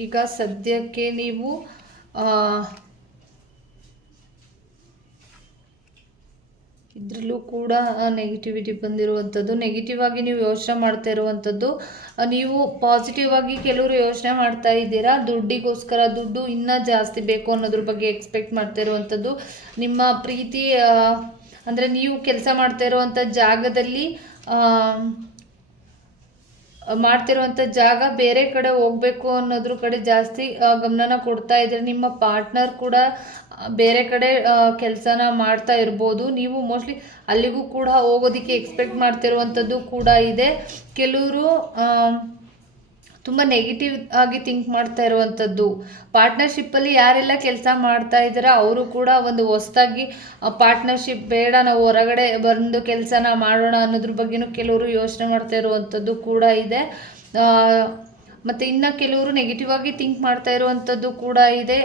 ಈಗ ಸದ್ಯಕ್ಕೆ ನೀವು ಇದರಲ್ಲೂ ಕೂಡ ನೆಗೆಟಿವಿಟಿ ಬಂದಿರುವಂಥದ್ದು. ನೆಗೆಟಿವ್ ಆಗಿ ನೀವು ಯೋಚನೆ ಮಾಡ್ತಾ ಇರುವಂಥದ್ದು ನೀವು ಪಾಸಿಟಿವ್ ಆಗಿ ಕೆಲವರು ಯೋಚನೆ ಮಾಡ್ತಾ ಇದ್ದೀರಾ? ದುಡ್ಡಿಗೋಸ್ಕರ ದುಡ್ಡು ಇನ್ನೂ ಜಾಸ್ತಿ ಬೇಕು ಅನ್ನೋದ್ರ ಬಗ್ಗೆ ಎಕ್ಸ್ಪೆಕ್ಟ್ ಮಾಡ್ತಾ ಇರುವಂಥದ್ದು. ನಿಮ್ಮ ಪ್ರೀತಿ ಅಂದರೆ ನೀವು ಕೆಲಸ ಮಾಡ್ತಾ ಇರುವಂಥ ಜಾಗದಲ್ಲಿ ಮಾಡ್ತಿರುವಂಥ ಜಾಗ ಬೇರೆ ಕಡೆ ಹೋಗಬೇಕು ಅನ್ನೋದ್ರ ಕಡೆ ಜಾಸ್ತಿ ಗಮನನ ಕೊಡ್ತಾ ಇದ್ರೆ ನಿಮ್ಮ ಪಾರ್ಟ್ನರ್ ಕೂಡ ಬೇರೆ ಕಡೆ ಕೆಲಸನ ಮಾಡ್ತಾ ಇರ್ಬೋದು. ನೀವು ಮೋಸ್ಟ್ಲಿ ಅಲ್ಲಿಗೂ ಕೂಡ ಹೋಗೋದಕ್ಕೆ ಎಕ್ಸ್ಪೆಕ್ಟ್ ಮಾಡ್ತಿರುವಂಥದ್ದು ಕೂಡ ಇದೆ. ಕೆಲವರು ತುಂಬ ನೆಗೆಟಿವ್ ಆಗಿ ಥಿಂಕ್ ಮಾಡ್ತಾ ಇರುವಂಥದ್ದು ಪಾರ್ಟ್ನರ್ಶಿಪ್ಪಲ್ಲಿ ಯಾರೆಲ್ಲ ಕೆಲಸ ಮಾಡ್ತಾ ಇದ್ದಾರೋ, ಅವರು ಕೂಡ ಒಂದು ಹೊಸ್ದಾಗಿ ಪಾರ್ಟ್ನರ್ಶಿಪ್ ಬೇಡ, ನಾವು ಹೊರಗಡೆ ಬಂದು ಕೆಲಸನ ಮಾಡೋಣ ಅನ್ನೋದ್ರ ಬಗ್ಗೆನೂ ಕೆಲವರು ಯೋಚನೆ ಮಾಡ್ತಾ ಇರುವಂಥದ್ದು ಕೂಡ ಇದೆ. ಮತ್ತು ಇನ್ನು ಕೆಲವರು ನೆಗೆಟಿವ್ ಆಗಿ ಥಿಂಕ್ ಮಾಡ್ತಾ ಇರುವಂಥದ್ದು ಕೂಡ ಇದೆ.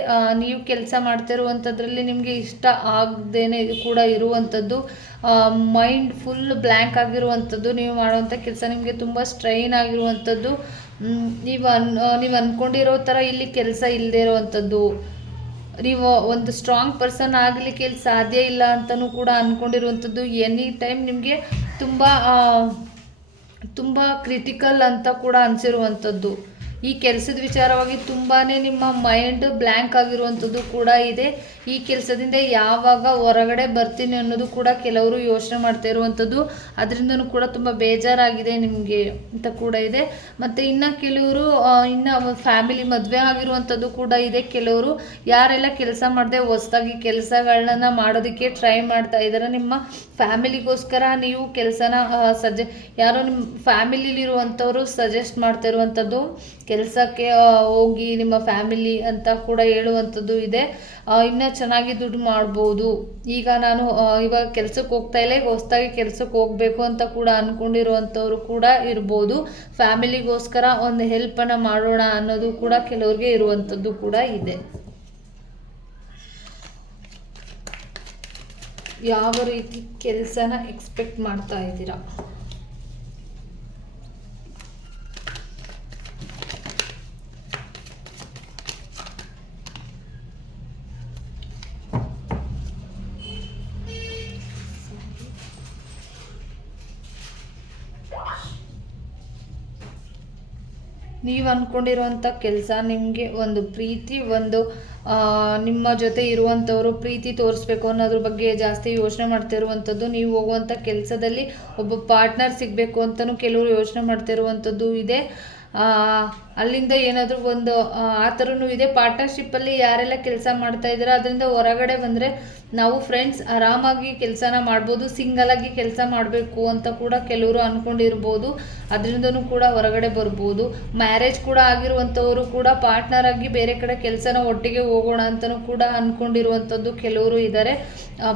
ನೀವು ಕೆಲಸ ಮಾಡ್ತಾ ಇರುವಂಥದ್ರಲ್ಲಿ ನಿಮಗೆ ಇಷ್ಟ ಆಗದೇನೆ ಕೂಡ ಇರುವಂಥದ್ದು ಮೈಂಡ್ ಫುಲ್ ಬ್ಲ್ಯಾಂಕ್ ಆಗಿರುವಂಥದ್ದು ನೀವು ಮಾಡುವಂಥ ಕೆಲಸ ನಿಮಗೆ ತುಂಬ ಸ್ಟ್ರೈನ್ ಆಗಿರುವಂಥದ್ದು ನೀವು ಅನ್ ನೀವು ಅಂದ್ಕೊಂಡಿರೋ ಥರ ಇಲ್ಲಿ ಕೆಲಸ ಇಲ್ಲದೇ ಇರುವಂಥದ್ದು ನೀವು ಒಂದು ಸ್ಟ್ರಾಂಗ್ ಪರ್ಸನ್ ಆಗಲಿಕ್ಕೆ ಇಲ್ಲಿ ಸಾಧ್ಯ ಇಲ್ಲ ಅಂತಲೂ ಕೂಡ ಅಂದ್ಕೊಂಡಿರುವಂಥದ್ದು ಎನಿ ಟೈಮ್ ನಿಮಗೆ ತುಂಬ ತುಂಬ ಕ್ರಿಟಿಕಲ್ ಅಂತ ಕೂಡ ಅನಿಸಿರುವಂಥದ್ದು. ಈ ಕೆಲಸದ ವಿಚಾರವಾಗಿ ತುಂಬಾ ನಿಮ್ಮ ಮೈಂಡ್ ಬ್ಲ್ಯಾಂಕ್ ಆಗಿರುವಂಥದ್ದು ಕೂಡ ಇದೆ. ಈ ಕೆಲಸದಿಂದ ಯಾವಾಗ ಹೊರಗಡೆ ಬರ್ತೀನಿ ಅನ್ನೋದು ಕೂಡ ಕೆಲವರು ಯೋಚನೆ ಮಾಡ್ತಾ ಇರುವಂಥದ್ದು. ಅದರಿಂದನೂ ಕೂಡ ತುಂಬ ಬೇಜಾರಾಗಿದೆ ನಿಮಗೆ ಅಂತ ಕೂಡ ಇದೆ. ಮತ್ತು ಇನ್ನು ಕೆಲವರು ಇನ್ನು ಫ್ಯಾಮಿಲಿ ಮದುವೆ ಆಗಿರುವಂಥದ್ದು ಕೂಡ ಇದೆ. ಕೆಲವರು ಯಾರೆಲ್ಲ ಕೆಲಸ ಮಾಡದೆ ಹೊಸದಾಗಿ ಕೆಲಸಗಳನ್ನ ಮಾಡೋದಕ್ಕೆ ಟ್ರೈ ಮಾಡ್ತಾ ಇದ್ದಾರೆ ನಿಮ್ಮ ಫ್ಯಾಮಿಲಿಗೋಸ್ಕರ ನೀವು ಕೆಲಸನ ಸಜೆ, ಯಾರೋ ನಿಮ್ಮ ಫ್ಯಾಮಿಲಿಲಿರುವಂಥವ್ರು ಸಜೆಸ್ಟ್ ಮಾಡ್ತಾ ಇರುವಂಥದ್ದು. ಕೆಲಸಕ್ಕೆ ಹೋಗಿ ನಿಮ್ಮ ಫ್ಯಾಮಿಲಿ ಅಂತ ಕೂಡ ಹೇಳುವಂಥದ್ದು ಇದೆ. ಇನ್ನೂ ಚೆನ್ನಾಗಿ ದುಡ್ಡು ಮಾಡ್ಬೋದು. ಈಗ ನಾನು ಇವಾಗ ಕೆಲಸಕ್ಕೆ ಹೋಗ್ತಾ ಇಲ್ಲ ಹೊಸ್ದಾಗಿ ಕೆಲಸಕ್ಕೆ ಹೋಗಬೇಕು ಅಂತ ಕೂಡ ಅಂದ್ಕೊಂಡಿರುವಂಥವ್ರು ಕೂಡ ಇರ್ಬೋದು. ಫ್ಯಾಮಿಲಿಗೋಸ್ಕರ ಒಂದು ಹೆಲ್ಪನ್ನು ಮಾಡೋಣ ಅನ್ನೋದು ಕೂಡ ಕೆಲವ್ರಿಗೆ ಇರುವಂಥದ್ದು ಕೂಡ ಇದೆ. ಯಾವ ರೀತಿ ಕೆಲಸನ ಎಕ್ಸ್ಪೆಕ್ಟ್ ಮಾಡ್ತಾ ಇದ್ದೀರಾ? ನೀವು ಅಂದ್ಕೊಂಡಿರುವಂಥ ಕೆಲಸ, ನಿಮಗೆ ಒಂದು ಪ್ರೀತಿ, ಒಂದು ನಿಮ್ಮ ಜೊತೆ ಇರುವಂಥವರು ಪ್ರೀತಿ ತೋರಿಸ್ಬೇಕು ಅನ್ನೋದ್ರ ಬಗ್ಗೆ ಜಾಸ್ತಿ ಯೋಚನೆ ಮಾಡ್ತಿರುವಂಥದ್ದು, ನೀವು ಹೋಗುವಂಥ ಕೆಲಸದಲ್ಲಿ ಒಬ್ಬ ಪಾರ್ಟ್ನರ್ ಸಿಗಬೇಕು ಅಂತಲೂ ಕೆಲವರು ಯೋಚನೆ ಮಾಡ್ತಿರುವಂಥದ್ದು ಇದೆ. ಅಲ್ಲಿಂದ ಏನಾದರೂ ಒಂದು, ಆ ಥರನೂ ಇದೆ. ಪಾರ್ಟ್ನರ್ಶಿಪ್ಪಲ್ಲಿ ಯಾರೆಲ್ಲ ಕೆಲಸ ಮಾಡ್ತಾ ಅದರಿಂದ ಹೊರಗಡೆ ಬಂದರೆ ನಾವು ಫ್ರೆಂಡ್ಸ್ ಆರಾಮಾಗಿ ಕೆಲಸನ ಮಾಡ್ಬೋದು ಸಿಂಗಲ್ ಆಗಿ ಕೆಲಸ ಮಾಡಬೇಕು ಅಂತ ಕೂಡ ಕೆಲವರು ಅಂದ್ಕೊಂಡಿರ್ಬೋದು ಅದರಿಂದನೂ ಕೂಡ ಹೊರಗಡೆ ಬರ್ಬೋದು. ಮ್ಯಾರೇಜ್ ಕೂಡ ಆಗಿರುವಂಥವರು ಕೂಡ ಪಾರ್ಟ್ನರ್ ಆಗಿ ಬೇರೆ ಕಡೆ ಕೆಲಸನ ಒಟ್ಟಿಗೆ ಹೋಗೋಣ ಅಂತಲೂ ಕೂಡ ಅಂದ್ಕೊಂಡಿರುವಂಥದ್ದು ಕೆಲವರು ಇದ್ದಾರೆ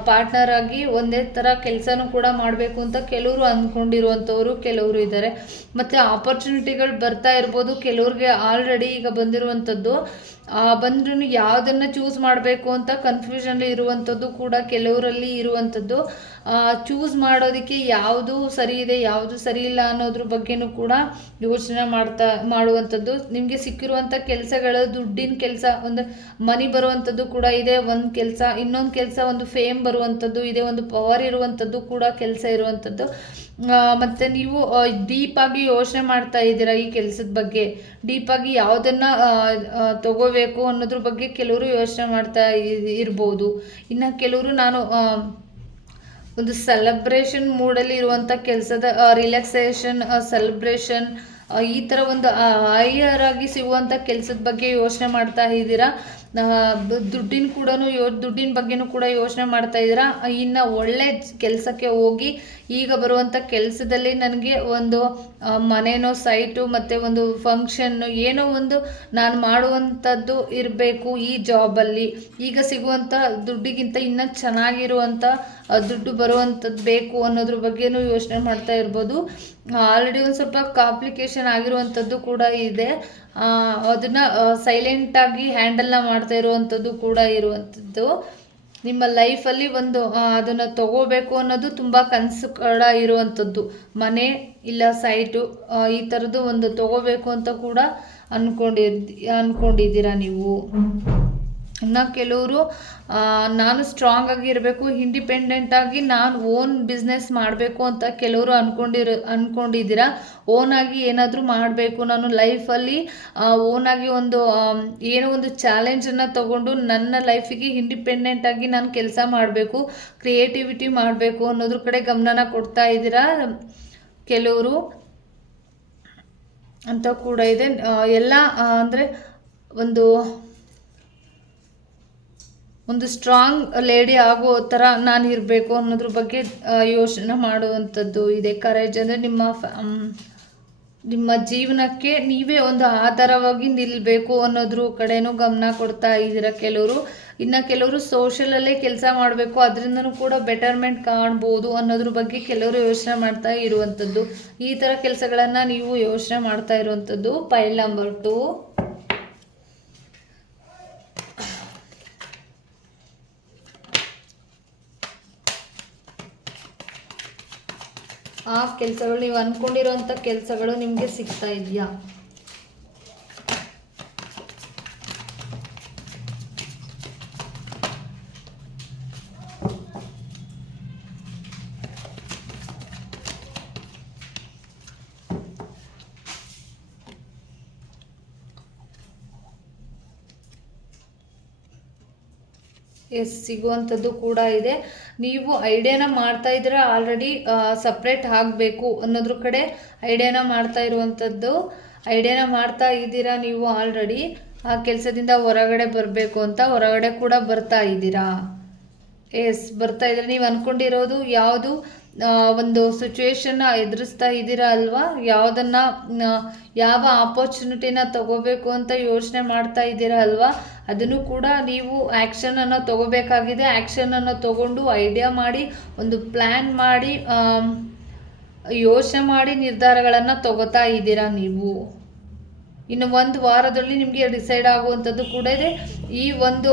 ಪಾರ್ಟ್ನರ್ ಆಗಿ ಒಂದೇ ಥರ ಕೆಲಸನೂ ಕೂಡ ಮಾಡಬೇಕು ಅಂತ ಕೆಲವರು ಅಂದ್ಕೊಂಡಿರುವಂಥವರು ಕೆಲವರು ಇದ್ದಾರೆ ಮತ್ತು ಆಪರ್ಚುನಿಟಿಗಳು ಬರ್ತಾ ಇರ್ಬೋದು, ಕೆಲವ್ರಿಗೆ ಆಲ್ರೆಡಿ ಈಗ ಬಂದಿರುವಂಥದ್ದು. ಬಂದ್ರೂ ಯಾವುದನ್ನು ಚೂಸ್ ಮಾಡಬೇಕು ಅಂತ ಕನ್ಫ್ಯೂಷನ್ಲಿ ಇರುವಂಥದ್ದು ಕೂಡ ಕೆಲವರಲ್ಲಿ ಇರುವಂಥದ್ದು ಚೂಸ್ ಮಾಡೋದಕ್ಕೆ ಯಾವುದು ಸರಿ ಇದೆ, ಯಾವುದು ಸರಿ ಇಲ್ಲ ಅನ್ನೋದ್ರ ಬಗ್ಗೆನೂ ಕೂಡ ಯೋಚನೆ ಮಾಡ್ತಾ ಮಾಡುವಂಥದ್ದು ನಿಮಗೆ ಸಿಕ್ಕಿರುವಂಥ ಕೆಲಸಗಳು, ದುಡ್ಡಿನ ಕೆಲಸ, ಒಂದು ಮನಿ ಬರುವಂಥದ್ದು ಕೂಡ ಇದೆ, ಒಂದು ಕೆಲಸ, ಇನ್ನೊಂದು ಕೆಲಸ ಒಂದು ಫೇಮ್ ಬರುವಂಥದ್ದು ಇದೆ, ಒಂದು ಪವರ್ ಇರುವಂಥದ್ದು ಕೂಡ ಕೆಲಸ ಇರುವಂಥದ್ದು ಮತ್ತೆ ನೀವು ಡೀಪಾಗಿ ಯೋಚನೆ ಮಾಡ್ತಾ ಇದ್ದೀರಾ ಈ ಕೆಲಸದ ಬಗ್ಗೆ? ಡೀಪಾಗಿ ಯಾವುದನ್ನು ತಗೋಬೇಕು ಅನ್ನೋದ್ರ ಬಗ್ಗೆ ಕೆಲವರು ಯೋಚನೆ ಮಾಡ್ತಾ ಇರ್ಬೋದು. ಇನ್ನು ಕೆಲವರು ನಾನು ಒಂದು ಸೆಲೆಬ್ರೇಷನ್ ಮೂಡಲ್ಲಿ ಇರುವಂಥ ಕೆಲಸದ ರಿಲ್ಯಾಕ್ಸೇಷನ್ ಸೆಲೆಬ್ರೇಷನ್ ಈ ಥರ ಒಂದು ಹೈಯರ್ ಆಗಿ ಸಿಗುವಂಥ ಕೆಲಸದ ಬಗ್ಗೆ ಯೋಚನೆ ಮಾಡ್ತಾ ಇದ್ದೀರಾ? ದುಡ್ಡಿನ ಕೂಡ ಯೋ ದುಡ್ಡಿನ ಬಗ್ಗೆನೂ ಕೂಡ ಯೋಚನೆ ಮಾಡ್ತಾ ಇದ್ದೀರಾ? ಇನ್ನು ಒಳ್ಳೆ ಕೆಲಸಕ್ಕೆ ಹೋಗಿ ಈಗ ಬರುವಂಥ ಕೆಲಸದಲ್ಲಿ ನನಗೆ ಒಂದು ಮನೆನೋ ಸೈಟು ಮತ್ತು ಒಂದು ಫಂಕ್ಷನ್ನು ಏನೋ ಒಂದು ನಾನು ಮಾಡುವಂಥದ್ದು ಇರಬೇಕು ಈ ಜಾಬಲ್ಲಿ. ಈಗ ಸಿಗುವಂಥ ದುಡ್ಡಿಗಿಂತ ಇನ್ನೂ ಚೆನ್ನಾಗಿರುವಂಥ ದುಡ್ಡು ಬರುವಂಥದ್ದು ಬೇಕು ಅನ್ನೋದ್ರ ಬಗ್ಗೆನೂ ಯೋಚನೆ ಮಾಡ್ತಾ ಇರ್ಬೋದು. ಆಲ್ರೆಡಿ ಒಂದು ಸ್ವಲ್ಪ ಕಾಂಪ್ಲಿಕೇಶನ್ ಆಗಿರುವಂಥದ್ದು ಕೂಡ ಇದೆ. ಅದನ್ನು ಸೈಲೆಂಟಾಗಿ ಹ್ಯಾಂಡಲ್ನ ಮಾಡ್ತಾ ಇರುವಂಥದ್ದು ಕೂಡ ಇರುವಂಥದ್ದು. ನಿಮ್ಮ ಲೈಫಲ್ಲಿ ಒಂದು ಅದನ್ನ ತಗೋಬೇಕು ಅನ್ನೋದು ತುಂಬ ಕನಸು ಕೂಡ ಇರುವಂಥದ್ದು. ಮನೆ ಇಲ್ಲ ಸೈಟು ಈ ಥರದ್ದು ಒಂದು ತಗೋಬೇಕು ಅಂತ ಕೂಡ ಅಂದ್ಕೊಂಡಿರ್ ಅಂದ್ಕೊಂಡಿದ್ದೀರಾ ನೀವು? ಇನ್ನು ಕೆಲವರು ನಾನು ಸ್ಟ್ರಾಂಗ್ ಆಗಿರಬೇಕು ಇಂಡಿಪೆಂಡೆಂಟ್ ಆಗಿ ನಾನು ಓನ್ ಬಿಸ್ನೆಸ್ ಮಾಡಬೇಕು ಅಂತ ಕೆಲವರು ಅಂದ್ಕೊಂಡಿರೋ ಅಂದ್ಕೊಂಡಿದ್ದೀರಾ ಓನ್ ಆಗಿ ಏನಾದರೂ ಮಾಡಬೇಕು, ನಾನು ಲೈಫಲ್ಲಿ ಓನ್ ಆಗಿ ಒಂದು ಏನೋ ಒಂದು ಚಾಲೆಂಜನ್ನು ತಗೊಂಡು ನನ್ನ ಲೈಫಿಗೆ ಇಂಡಿಪೆಂಡೆಂಟ್ ಆಗಿ ನಾನು ಕೆಲಸ ಮಾಡಬೇಕು ಕ್ರಿಯೇಟಿವಿಟಿ ಮಾಡಬೇಕು ಅನ್ನೋದ್ರ ಕಡೆ ಗಮನನ ಕೊಡ್ತಾ ಇದ್ದೀರಾ ಕೆಲವರು? ಅಂತ ಕೂಡ ಇದೆ. ಎಲ್ಲ ಅಂದರೆ ಒಂದು ಒಂದು ಸ್ಟ್ರಾಂಗ್ ಲೇಡಿ ಆಗೋ ಥರ ನಾನು ಇರಬೇಕು ಅನ್ನೋದ್ರ ಬಗ್ಗೆ ಯೋಚನೆ ಮಾಡುವಂಥದ್ದು ಇದೆ. ಕರೇಜ್ ಅಂದರೆ ನಿಮ್ಮ ನಿಮ್ಮ ಜೀವನಕ್ಕೆ ನೀವೇ ಒಂದು ಆಧಾರವಾಗಿ ನಿಲ್ಲಬೇಕು ಅನ್ನೋದ್ರ ಕಡೆನೂ ಗಮನ ಕೊಡ್ತಾ ಇದ್ದೀರ ಕೆಲವರು? ಇನ್ನು ಕೆಲವರು ಸೋಷಲಲ್ಲೇ ಕೆಲಸ ಮಾಡಬೇಕು, ಅದರಿಂದನೂ ಕೂಡ ಬೆಟರ್ಮೆಂಟ್ ಕಾಣ್ಬೋದು ಅನ್ನೋದ್ರ ಬಗ್ಗೆ ಕೆಲವರು ಯೋಚನೆ ಮಾಡ್ತಾ ಇರುವಂಥದ್ದು. ಈ ಥರ ಕೆಲಸಗಳನ್ನು ನೀವು ಯೋಚನೆ ಮಾಡ್ತಾ ಇರುವಂಥದ್ದು. ಪೈಲ್ ನಂಬರ್ ಟು ಆ ಕೆಲಸಗಳು ನೀವು ಅಂದ್ಕೊಂಡಿರೋಂಥ ಕೆಲಸಗಳು ನಿಮಗೆ ಸಿಗ್ತಾ ಇದೆಯಾ? ಎಸ್ ಸಿಗುವಂಥದ್ದು ಕೂಡ ಇದೆ. ನೀವು ಐಡಿಯಾನ ಮಾಡ್ತಾ ಇದ್ರೆ ಆಲ್ರೆಡಿ ಸಪ್ರೇಟ್ ಆಗಬೇಕು ಅನ್ನೋದ್ರ ಕಡೆ ಐಡಿಯಾನ ಮಾಡ್ತಾ ಇರುವಂಥದ್ದು ಐಡಿಯಾನ ಮಾಡ್ತಾ ಇದ್ದೀರಾ ನೀವು ಆಲ್ರೆಡಿ ಆ ಕೆಲಸದಿಂದ ಹೊರಗಡೆ ಬರಬೇಕು ಅಂತ ಹೊರಗಡೆ ಕೂಡ ಬರ್ತಾ ಇದ್ದೀರಾ? ಎಸ್, ಬರ್ತಾ ಇದ್ರೆ ನೀವು ಅನ್ಕೊಂಡಿರೋದು ಯಾವುದು ಒಂದು ಸಿಚುವೇಶನ್ನ ಎದುರಿಸ್ತಾ ಇದ್ದೀರಾ ಅಲ್ವಾ? ಯಾವುದನ್ನು ಯಾವ ಆಪರ್ಚುನಿಟಿನ ತಗೋಬೇಕು ಅಂತ ಯೋಚನೆ ಮಾಡ್ತಾ ಇದ್ದೀರಾ ಅಲ್ವಾ? ಅದನ್ನು ಕೂಡ ನೀವು ಆ್ಯಕ್ಷನನ್ನು ತಗೋಬೇಕಾಗಿದೆ. ಆ್ಯಕ್ಷನನ್ನು ತಗೊಂಡು ಐಡಿಯಾ ಮಾಡಿ, ಒಂದು ಪ್ಲ್ಯಾನ್ ಮಾಡಿ ಯೋಚನೆ ಮಾಡಿ ನಿರ್ಧಾರಗಳನ್ನು ತಗೋತಾ ಇದ್ದೀರಾ ನೀವು? ಇನ್ನು ಒಂದು ವಾರದಲ್ಲಿ ನಿಮಗೆ ಡಿಸೈಡ್ ಆಗುವಂಥದ್ದು ಕೂಡ ಇದೆ. ಈ ಒಂದು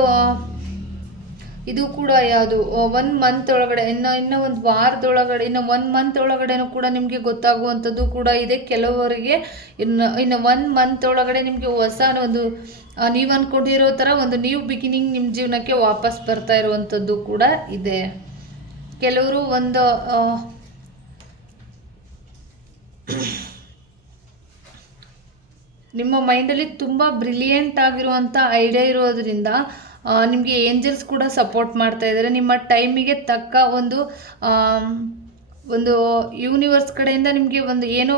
ಇದು ಕೂಡ ಯಾವುದು? ಒನ್ ಮಂತ್ ಒಳಗಡೆ, ಇನ್ನು ಇನ್ನು ಒಂದು ವಾರದೊಳಗಡೆ, ಇನ್ನು ಒನ್ ಮಂತ್ ಒಳಗಡೆನೂ ಕೂಡ ನಿಮಗೆ ಗೊತ್ತಾಗುವಂಥದ್ದು ಕೂಡ ಇದೆ. ಕೆಲವರಿಗೆ ಇನ್ನು ಇನ್ನು ಒನ್ ಮಂತ್ ಒಳಗಡೆ ನಿಮಗೆ ಹೊಸ ಒಂದು ನೀವು ಅಂದ್ಕೊಂಡಿರೋ ಥರ ಒಂದು ನ್ಯೂ ಬಿಗಿನಿಂಗ್ ನಿಮ್ಮ ಜೀವನಕ್ಕೆ ವಾಪಸ್ ಬರ್ತಾ ಇರುವಂಥದ್ದು ಕೂಡ ಇದೆ. ಕೆಲವರು ಒಂದು ನಿಮ್ಮ ಮೈಂಡಲ್ಲಿ ತುಂಬ ಬ್ರಿಲಿಯಂಟ್ ಆಗಿರುವಂಥ ಐಡಿಯಾ ಇರೋದ್ರಿಂದ ನಿಮಗೆ ಏಂಜಲ್ಸ್ ಕೂಡ ಸಪೋರ್ಟ್ ಮಾಡ್ತಾ ಇದ್ದಾರೆ. ನಿಮ್ಮ ಟೈಮಿಗೆ ತಕ್ಕ ಒಂದು ಒಂದು ಯೂನಿವರ್ಸ್ ಕಡೆಯಿಂದ ನಿಮಗೆ ಒಂದು ಏನೋ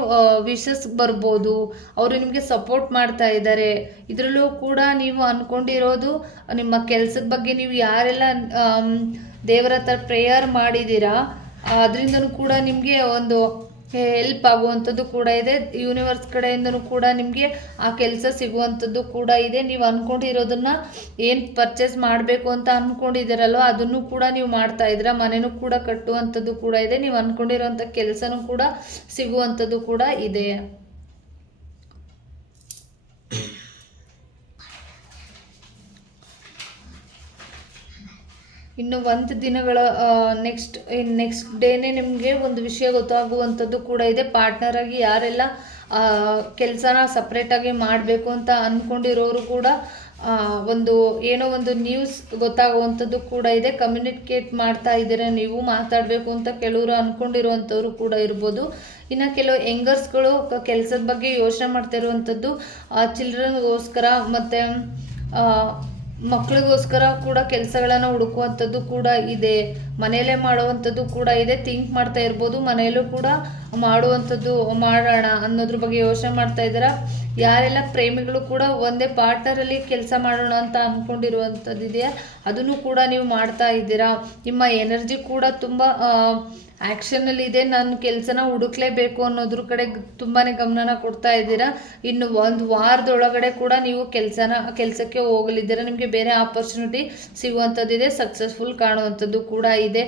ವಿಶಸ್ ಬರ್ಬೋದು. ಅವರು ನಿಮಗೆ ಸಪೋರ್ಟ್ ಮಾಡ್ತಾ ಇದ್ದಾರೆ. ಇದರಲ್ಲೂ ಕೂಡ ನೀವು ಅಂದ್ಕೊಂಡಿರೋದು ನಿಮ್ಮ ಕೆಲಸದ ಬಗ್ಗೆ ನೀವು ಯಾರೆಲ್ಲ ದೇವರ ಹತ್ರ ಪ್ರೇಯರ್ ಮಾಡಿದ್ದೀರಾ ಅದರಿಂದನೂ ಕೂಡ ನಿಮಗೆ ಒಂದು ಹೆಲ್ಪ್ ಆಗುವಂಥದ್ದು ಕೂಡ ಇದೆ. ಯೂನಿವರ್ಸ್ ಕಡೆಯಿಂದನು ಕೂಡ ನಿಮಗೆ ಆ ಕೆಲಸ ಸಿಗುವಂಥದ್ದು ಕೂಡ ಇದೆ. ನೀವು ಅಂದ್ಕೊಂಡಿರೋದನ್ನ ಏನು ಪರ್ಚೇಸ್ ಮಾಡಬೇಕು ಅಂತ ಅಂದ್ಕೊಂಡಿದ್ದೀರಲ್ವ ಅದನ್ನು ಕೂಡ ನೀವು ಮಾಡ್ತಾ ಇದ್ದೀರಾ? ಮನೆನೂ ಕೂಡ ಕಟ್ಟುವಂಥದ್ದು ಕೂಡ ಇದೆ. ನೀವು ಅಂದ್ಕೊಂಡಿರೋಂಥ ಕೆಲಸನೂ ಕೂಡ ಸಿಗುವಂಥದ್ದು ಕೂಡ ಇದೆ. ಇನ್ನು ಒಂದು ದಿನಗಳ ನೆಕ್ಸ್ಟ್ ನೆಕ್ಸ್ಟ್ ಡೇನೇ ನಿಮಗೆ ಒಂದು ವಿಷಯ ಗೊತ್ತಾಗುವಂಥದ್ದು ಕೂಡ ಇದೆ. ಪಾರ್ಟ್ನರಾಗಿ ಯಾರೆಲ್ಲ ಕೆಲಸನ ಸಪ್ರೇಟಾಗಿ ಮಾಡಬೇಕು ಅಂತ ಅಂದ್ಕೊಂಡಿರೋರು ಕೂಡ ಒಂದು, ಏನೋ ಒಂದು ನ್ಯೂಸ್ ಗೊತ್ತಾಗುವಂಥದ್ದು ಕೂಡ ಇದೆ. ಕಮ್ಯುನಿಕೇಟ್ ಮಾಡ್ತಾ ಇದ್ದೀರಾ ನೀವು, ಮಾತಾಡಬೇಕು ಅಂತ ಕೆಲವರು ಅಂದ್ಕೊಂಡಿರುವಂಥವ್ರು ಕೂಡ ಇರ್ಬೋದು. ಇನ್ನು ಕೆಲವು ಯಂಗರ್ಸ್ಗಳು ಕೆಲಸದ ಬಗ್ಗೆ ಯೋಚನೆ ಮಾಡ್ತಾ ಇರುವಂಥದ್ದು ಚಿಲ್ಡ್ರನ್ಗೋಸ್ಕರ ಮತ್ತು ಮಕ್ಕಳಿಗೋಸ್ಕರ ಕೂಡ ಕೆಲಸಗಳನ್ನು ಹುಡುಕುವಂಥದ್ದು ಕೂಡ ಇದೆ. ಮನೆಯಲ್ಲೇ ಮಾಡುವಂಥದ್ದು ಕೂಡ ಇದೆ. ಥಿಂಕ್ ಮಾಡ್ತಾ ಇರ್ಬೋದು. ಮನೆಯಲ್ಲೂ ಕೂಡ ಮಾಡುವಂಥದ್ದು ಮಾಡೋಣ ಅನ್ನೋದ್ರ ಬಗ್ಗೆ ಯೋಚನೆ ಮಾಡ್ತಾ ಇದ್ದೀರಾ? ಯಾರೆಲ್ಲ ಪ್ರೇಮಿಗಳು ಕೂಡ ಒಂದೇ ಪಾರ್ಟ್ನರಲ್ಲಿ ಕೆಲಸ ಮಾಡೋಣ ಅಂತ ಅಂದ್ಕೊಂಡಿರುವಂಥದ್ದು ಇದೆಯಾ ಅದನ್ನು ಕೂಡ ನೀವು ಮಾಡ್ತಾ ಇದ್ದೀರಾ? ನಿಮ್ಮ ಎನರ್ಜಿ ಕೂಡ ತುಂಬ ಆ್ಯಕ್ಷನಲ್ಲಿ ಇದೆ ನಾನು ಕೆಲಸನ ಹುಡುಕ್ಲೇಬೇಕು ಅನ್ನೋದ್ರ ಕಡೆ ತುಂಬಾ ಗಮನನ ಕೊಡ್ತಾ ಇದ್ದೀರಾ? ಇನ್ನು ಒಂದು ವಾರದೊಳಗಡೆ ಕೂಡ ನೀವು ಕೆಲಸನ, ಕೆಲಸಕ್ಕೆ ಹೋಗಲಿದ್ದೀರಾ? ನಿಮಗೆ ಬೇರೆ ಆಪರ್ಚುನಿಟಿ ಸಿಗುವಂಥದ್ದಿದೆ ಸಕ್ಸಸ್ಫುಲ್ ಕಾಣುವಂಥದ್ದು ಕೂಡ ಇದೆ.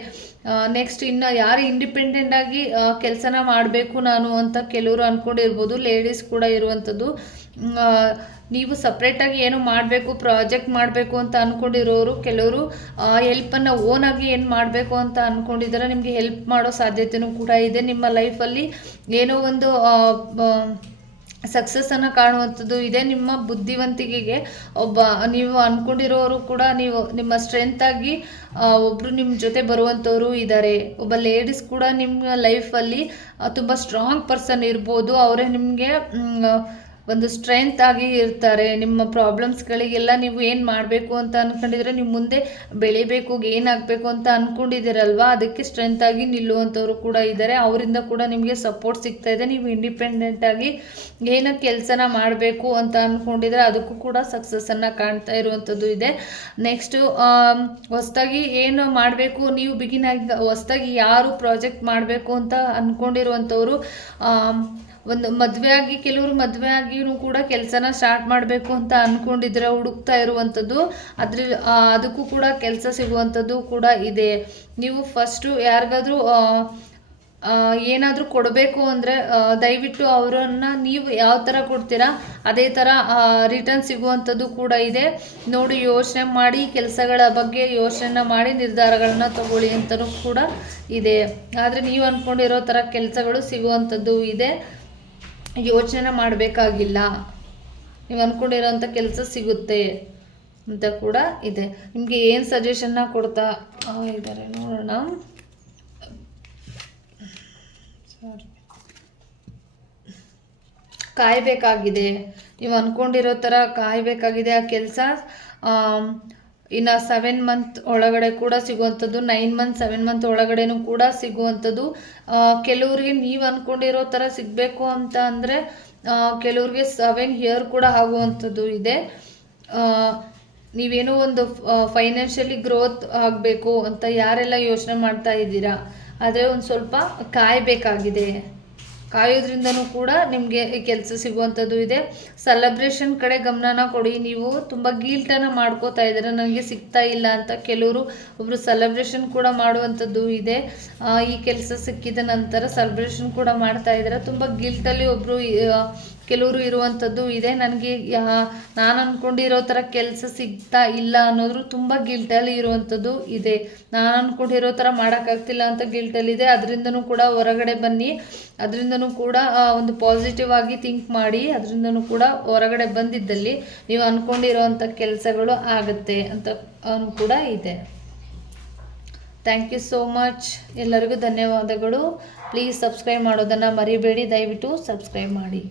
ನೆಕ್ಸ್ಟ್ ಇನ್ನು ಯಾರು ಇಂಡಿಪೆಂಡೆಂಟ್ ಆಗಿ ಕೆಲಸನ ಮಾಡಬೇಕು ನಾನು ಅಂತ ಕೆಲವರು ಅಂದ್ಕೊಂಡಿರ್ಬೋದು ಲೇಡೀಸ್ ಕೂಡ ಇರುವಂಥದ್ದು. ನೀವು ಸಪ್ರೇಟಾಗಿ ಏನು ಮಾಡಬೇಕು ಪ್ರಾಜೆಕ್ಟ್ ಮಾಡಬೇಕು ಅಂತ ಅಂದ್ಕೊಂಡಿರೋರು ಕೆಲವರು ಹೆಲ್ಪನ್ನು ಓನಾಗಿ ಏನು ಮಾಡಬೇಕು ಅಂತ ಅಂದ್ಕೊಂಡಿದ್ದಾರೆ ನಿಮಗೆ ಹೆಲ್ಪ್ ಮಾಡೋ ಸಾಧ್ಯತೆಯೂ ಕೂಡ ಇದೆ. ನಿಮ್ಮ ಲೈಫಲ್ಲಿ ಏನೋ ಒಂದು ಸಕ್ಸಸ್ಸನ್ನು ಕಾಣುವಂಥದ್ದು ಇದೆ. ನಿಮ್ಮ ಬುದ್ಧಿವಂತಿಕೆಗೆ ಒಬ್ಬ, ನೀವು ಅಂದ್ಕೊಂಡಿರೋರು ಕೂಡ ನೀವು, ನಿಮ್ಮ ಸ್ಟ್ರೆಂತಾಗಿ ಒಬ್ಬರು ನಿಮ್ಮ ಜೊತೆ ಬರುವಂಥವರು ಇದ್ದಾರೆ ಒಬ್ಬ ಲೇಡೀಸ್ ಕೂಡ ನಿಮ್ಮ ಲೈಫಲ್ಲಿ ತುಂಬ ಸ್ಟ್ರಾಂಗ್ ಪರ್ಸನ್ ಇರ್ಬೋದು. ಅವರೇ ನಿಮಗೆ ಒಂದು ಸ್ಟ್ರೆಂತ್ ಆಗಿ ಇರ್ತಾರೆ. ನಿಮ್ಮ ಪ್ರಾಬ್ಲಮ್ಸ್ಗಳಿಗೆಲ್ಲ ನೀವು ಏನು ಮಾಡಬೇಕು ಅಂತ ಅಂದ್ಕೊಂಡಿದ್ರೆ ನೀವು ಮುಂದೆ ಬೆಳಿಬೇಕು ಏನಾಗಬೇಕು ಅಂತ ಅಂದ್ಕೊಂಡಿದ್ದೀರಲ್ವಾ ಅದಕ್ಕೆ ಸ್ಟ್ರೆಂತ್ ಆಗಿ ನಿಲ್ಲುವಂಥವ್ರು ಕೂಡ ಇದ್ದಾರೆ ಅವರಿಂದ ಕೂಡ ನಿಮಗೆ ಸಪೋರ್ಟ್ ಸಿಗ್ತಾ ಇದೆ. ನೀವು ಇಂಡಿಪೆಂಡೆಂಟ್ ಆಗಿ ಏನೋ ಕೆಲಸನ ಮಾಡಬೇಕು ಅಂತ ಅಂದ್ಕೊಂಡಿದ್ರೆ ಅದಕ್ಕೂ ಕೂಡ ಸಕ್ಸಸ್ಸನ್ನು ಕಾಣ್ತಾ ಇರುವಂಥದ್ದು ಇದೆ. ನೆಕ್ಸ್ಟು ಹೊಸದಾಗಿ ಏನು ಮಾಡಬೇಕು? ನೀವು ಬಿಗಿನ್ ಆಗಿ ಹೊಸದಾಗಿ ಯಾರು ಪ್ರಾಜೆಕ್ಟ್ ಮಾಡಬೇಕು ಅಂತ ಅಂದ್ಕೊಂಡಿರುವಂಥವ್ರು ಒಂದು ಮದುವೆ ಆಗಿ, ಕೆಲವರು ಮದುವೆ ಆಗಿಯೂ ಕೂಡ ಕೆಲಸನ ಸ್ಟಾರ್ಟ್ ಮಾಡಬೇಕು ಅಂತ ಅಂದ್ಕೊಂಡಿದ್ರೆ ಹುಡುಕ್ತಾ ಇರುವಂಥದ್ದು. ಅದ್ರ ಅದಕ್ಕೂ ಕೂಡ ಕೆಲಸ ಸಿಗುವಂಥದ್ದು ಕೂಡ ಇದೆ. ನೀವು ಫಸ್ಟು ಯಾರಿಗಾದ್ರೂ ಏನಾದರೂ ಕೊಡಬೇಕು ಅಂದರೆ ದಯವಿಟ್ಟು ಅವರನ್ನು ನೀವು ಯಾವ ಥರ ಕೊಡ್ತೀರಾ, ಅದೇ ಥರ ರಿಟರ್ನ್ ಸಿಗುವಂಥದ್ದು ಕೂಡ ಇದೆ. ನೋಡಿ, ಯೋಚನೆ ಮಾಡಿ, ಕೆಲಸಗಳ ಬಗ್ಗೆ ಯೋಚನೆ ಮಾಡಿ, ನಿರ್ಧಾರಗಳನ್ನ ತಗೊಳ್ಳಿ ಅಂತಲೂ ಕೂಡ ಇದೆ. ಆದರೆ ನೀವು ಅಂದ್ಕೊಂಡಿರೋ ಥರ ಕೆಲಸಗಳು ಸಿಗುವಂಥದ್ದು ಇದೆ. ಯೋಚನೆ ಮಾಡಬೇಕಾಗಿಲ್ಲ. ನೀವು ಅಂದ್ಕೊಂಡಿರೋಂಥ ಕೆಲಸ ಸಿಗುತ್ತೆ ಅಂತ ಕೂಡ ಇದೆ. ನಿಮಗೆ ಏನು ಸಜೆಷನ್ನ ಕೊಡ್ತಾ ಇದ್ದಾರೆ ನೋಡೋಣ. ಸಾರಿ ಕಾಯಬೇಕಾಗಿದೆ. ನೀವು ಅಂದ್ಕೊಂಡಿರೋ ಥರ ಕಾಯಬೇಕಾಗಿದೆ ಆ ಕೆಲಸ. ಇನ್ನು ಸೆವೆನ್ ಮಂತ್ ಒಳಗಡೆ ಕೂಡ ಸಿಗುವಂಥದ್ದು ನೈನ್ ಮಂತ್ ಸೆವೆನ್ ಮಂತ್ ಒಳಗಡೆನೂ ಕೂಡ ಸಿಗುವಂಥದ್ದು. ಕೆಲವರಿಗೆ ನೀವು ಅಂದ್ಕೊಂಡಿರೋ ಥರ ಸಿಗಬೇಕು ಅಂತ ಅಂದರೆ ಕೆಲವ್ರಿಗೆ ಸೆವೆನ್ ಇಯರ್ ಕೂಡ ಆಗುವಂಥದ್ದು ಇದೆ. ನೀವೇನೋ ಒಂದು ಫೈನಾನ್ಷಿಯಲಿ ಗ್ರೋತ್ ಆಗಬೇಕು ಅಂತ ಯಾರೆಲ್ಲ ಯೋಚನೆ ಮಾಡ್ತಾ ಇದ್ದೀರಾ, ಆದರೆ ಒಂದು ಸ್ವಲ್ಪ ಕಾಯಬೇಕಾಗಿದೆ. ಕಾಯೋದ್ರಿಂದನೂ ಕೂಡ ನಿಮಗೆ ಕೆಲಸ ಸಿಗುವಂಥದ್ದು ಇದೆ. ಸೆಲೆಬ್ರೇಷನ್ ಕಡೆ ಗಮನನ ಕೊಡಿ. ನೀವು ತುಂಬ ಗೀಲ್ಟನ್ನು ಮಾಡ್ಕೋತಾ ಇದ್ದೀರ. ನನಗೆ ಸಿಗ್ತಾ ಇಲ್ಲ ಅಂತ ಕೆಲವರು ಒಬ್ಬರು ಸೆಲೆಬ್ರೇಷನ್ ಕೂಡ ಮಾಡುವಂಥದ್ದು ಇದೆ. ಈ ಕೆಲಸ ಸಿಕ್ಕಿದ ನಂತರ ಸೆಲೆಬ್ರೇಷನ್ ಕೂಡ ಮಾಡ್ತಾ ಇದ್ದಾರೆ. ತುಂಬ ಗಿಲ್ಟಲ್ಲಿ ಒಬ್ಬರು ಕೆಲವರು ಇರುವಂಥದ್ದು ಇದೆ. ನನಗೆ ನಾನು ಅಂದ್ಕೊಂಡಿರೋ ಥರ ಕೆಲಸ ಸಿಗ್ತಾ ಇಲ್ಲ ಅನ್ನೋದ್ರು ತುಂಬ ಗಿಲ್ಟಲ್ಲಿ ಇರುವಂಥದ್ದು ಇದೆ. ನಾನು ಅಂದ್ಕೊಂಡಿರೋ ಥರ ಮಾಡೋಕ್ಕಾಗ್ತಿಲ್ಲ ಅಂತ ಗಿಲ್ಟಲ್ಲಿದೆ ಅದರಿಂದನೂ ಕೂಡ ಹೊರಗಡೆ ಬನ್ನಿ. ಅದರಿಂದನೂ ಕೂಡ ಒಂದು ಪಾಸಿಟಿವ್ ಆಗಿ ಥಿಂಕ್ ಮಾಡಿ. ಅದರಿಂದನೂ ಕೂಡ ಹೊರಗಡೆ ಬಂದಿದ್ದಲ್ಲಿ ನೀವು ಅಂದ್ಕೊಂಡಿರೋವಂಥ ಕೆಲಸಗಳು ಆಗುತ್ತೆ ಅಂತ ಕೂಡ ಇದೆ. ಥ್ಯಾಂಕ್ ಯು ಸೋ ಮಚ್ ಎಲ್ಲರಿಗೂ ಧನ್ಯವಾದಗಳು. ಪ್ಲೀಸ್ ಸಬ್ಸ್ಕ್ರೈಬ್ ಮಾಡೋದನ್ನು ಮರಿಬೇಡಿ. ದಯವಿಟ್ಟು ಸಬ್ಸ್ಕ್ರೈಬ್ ಮಾಡಿ.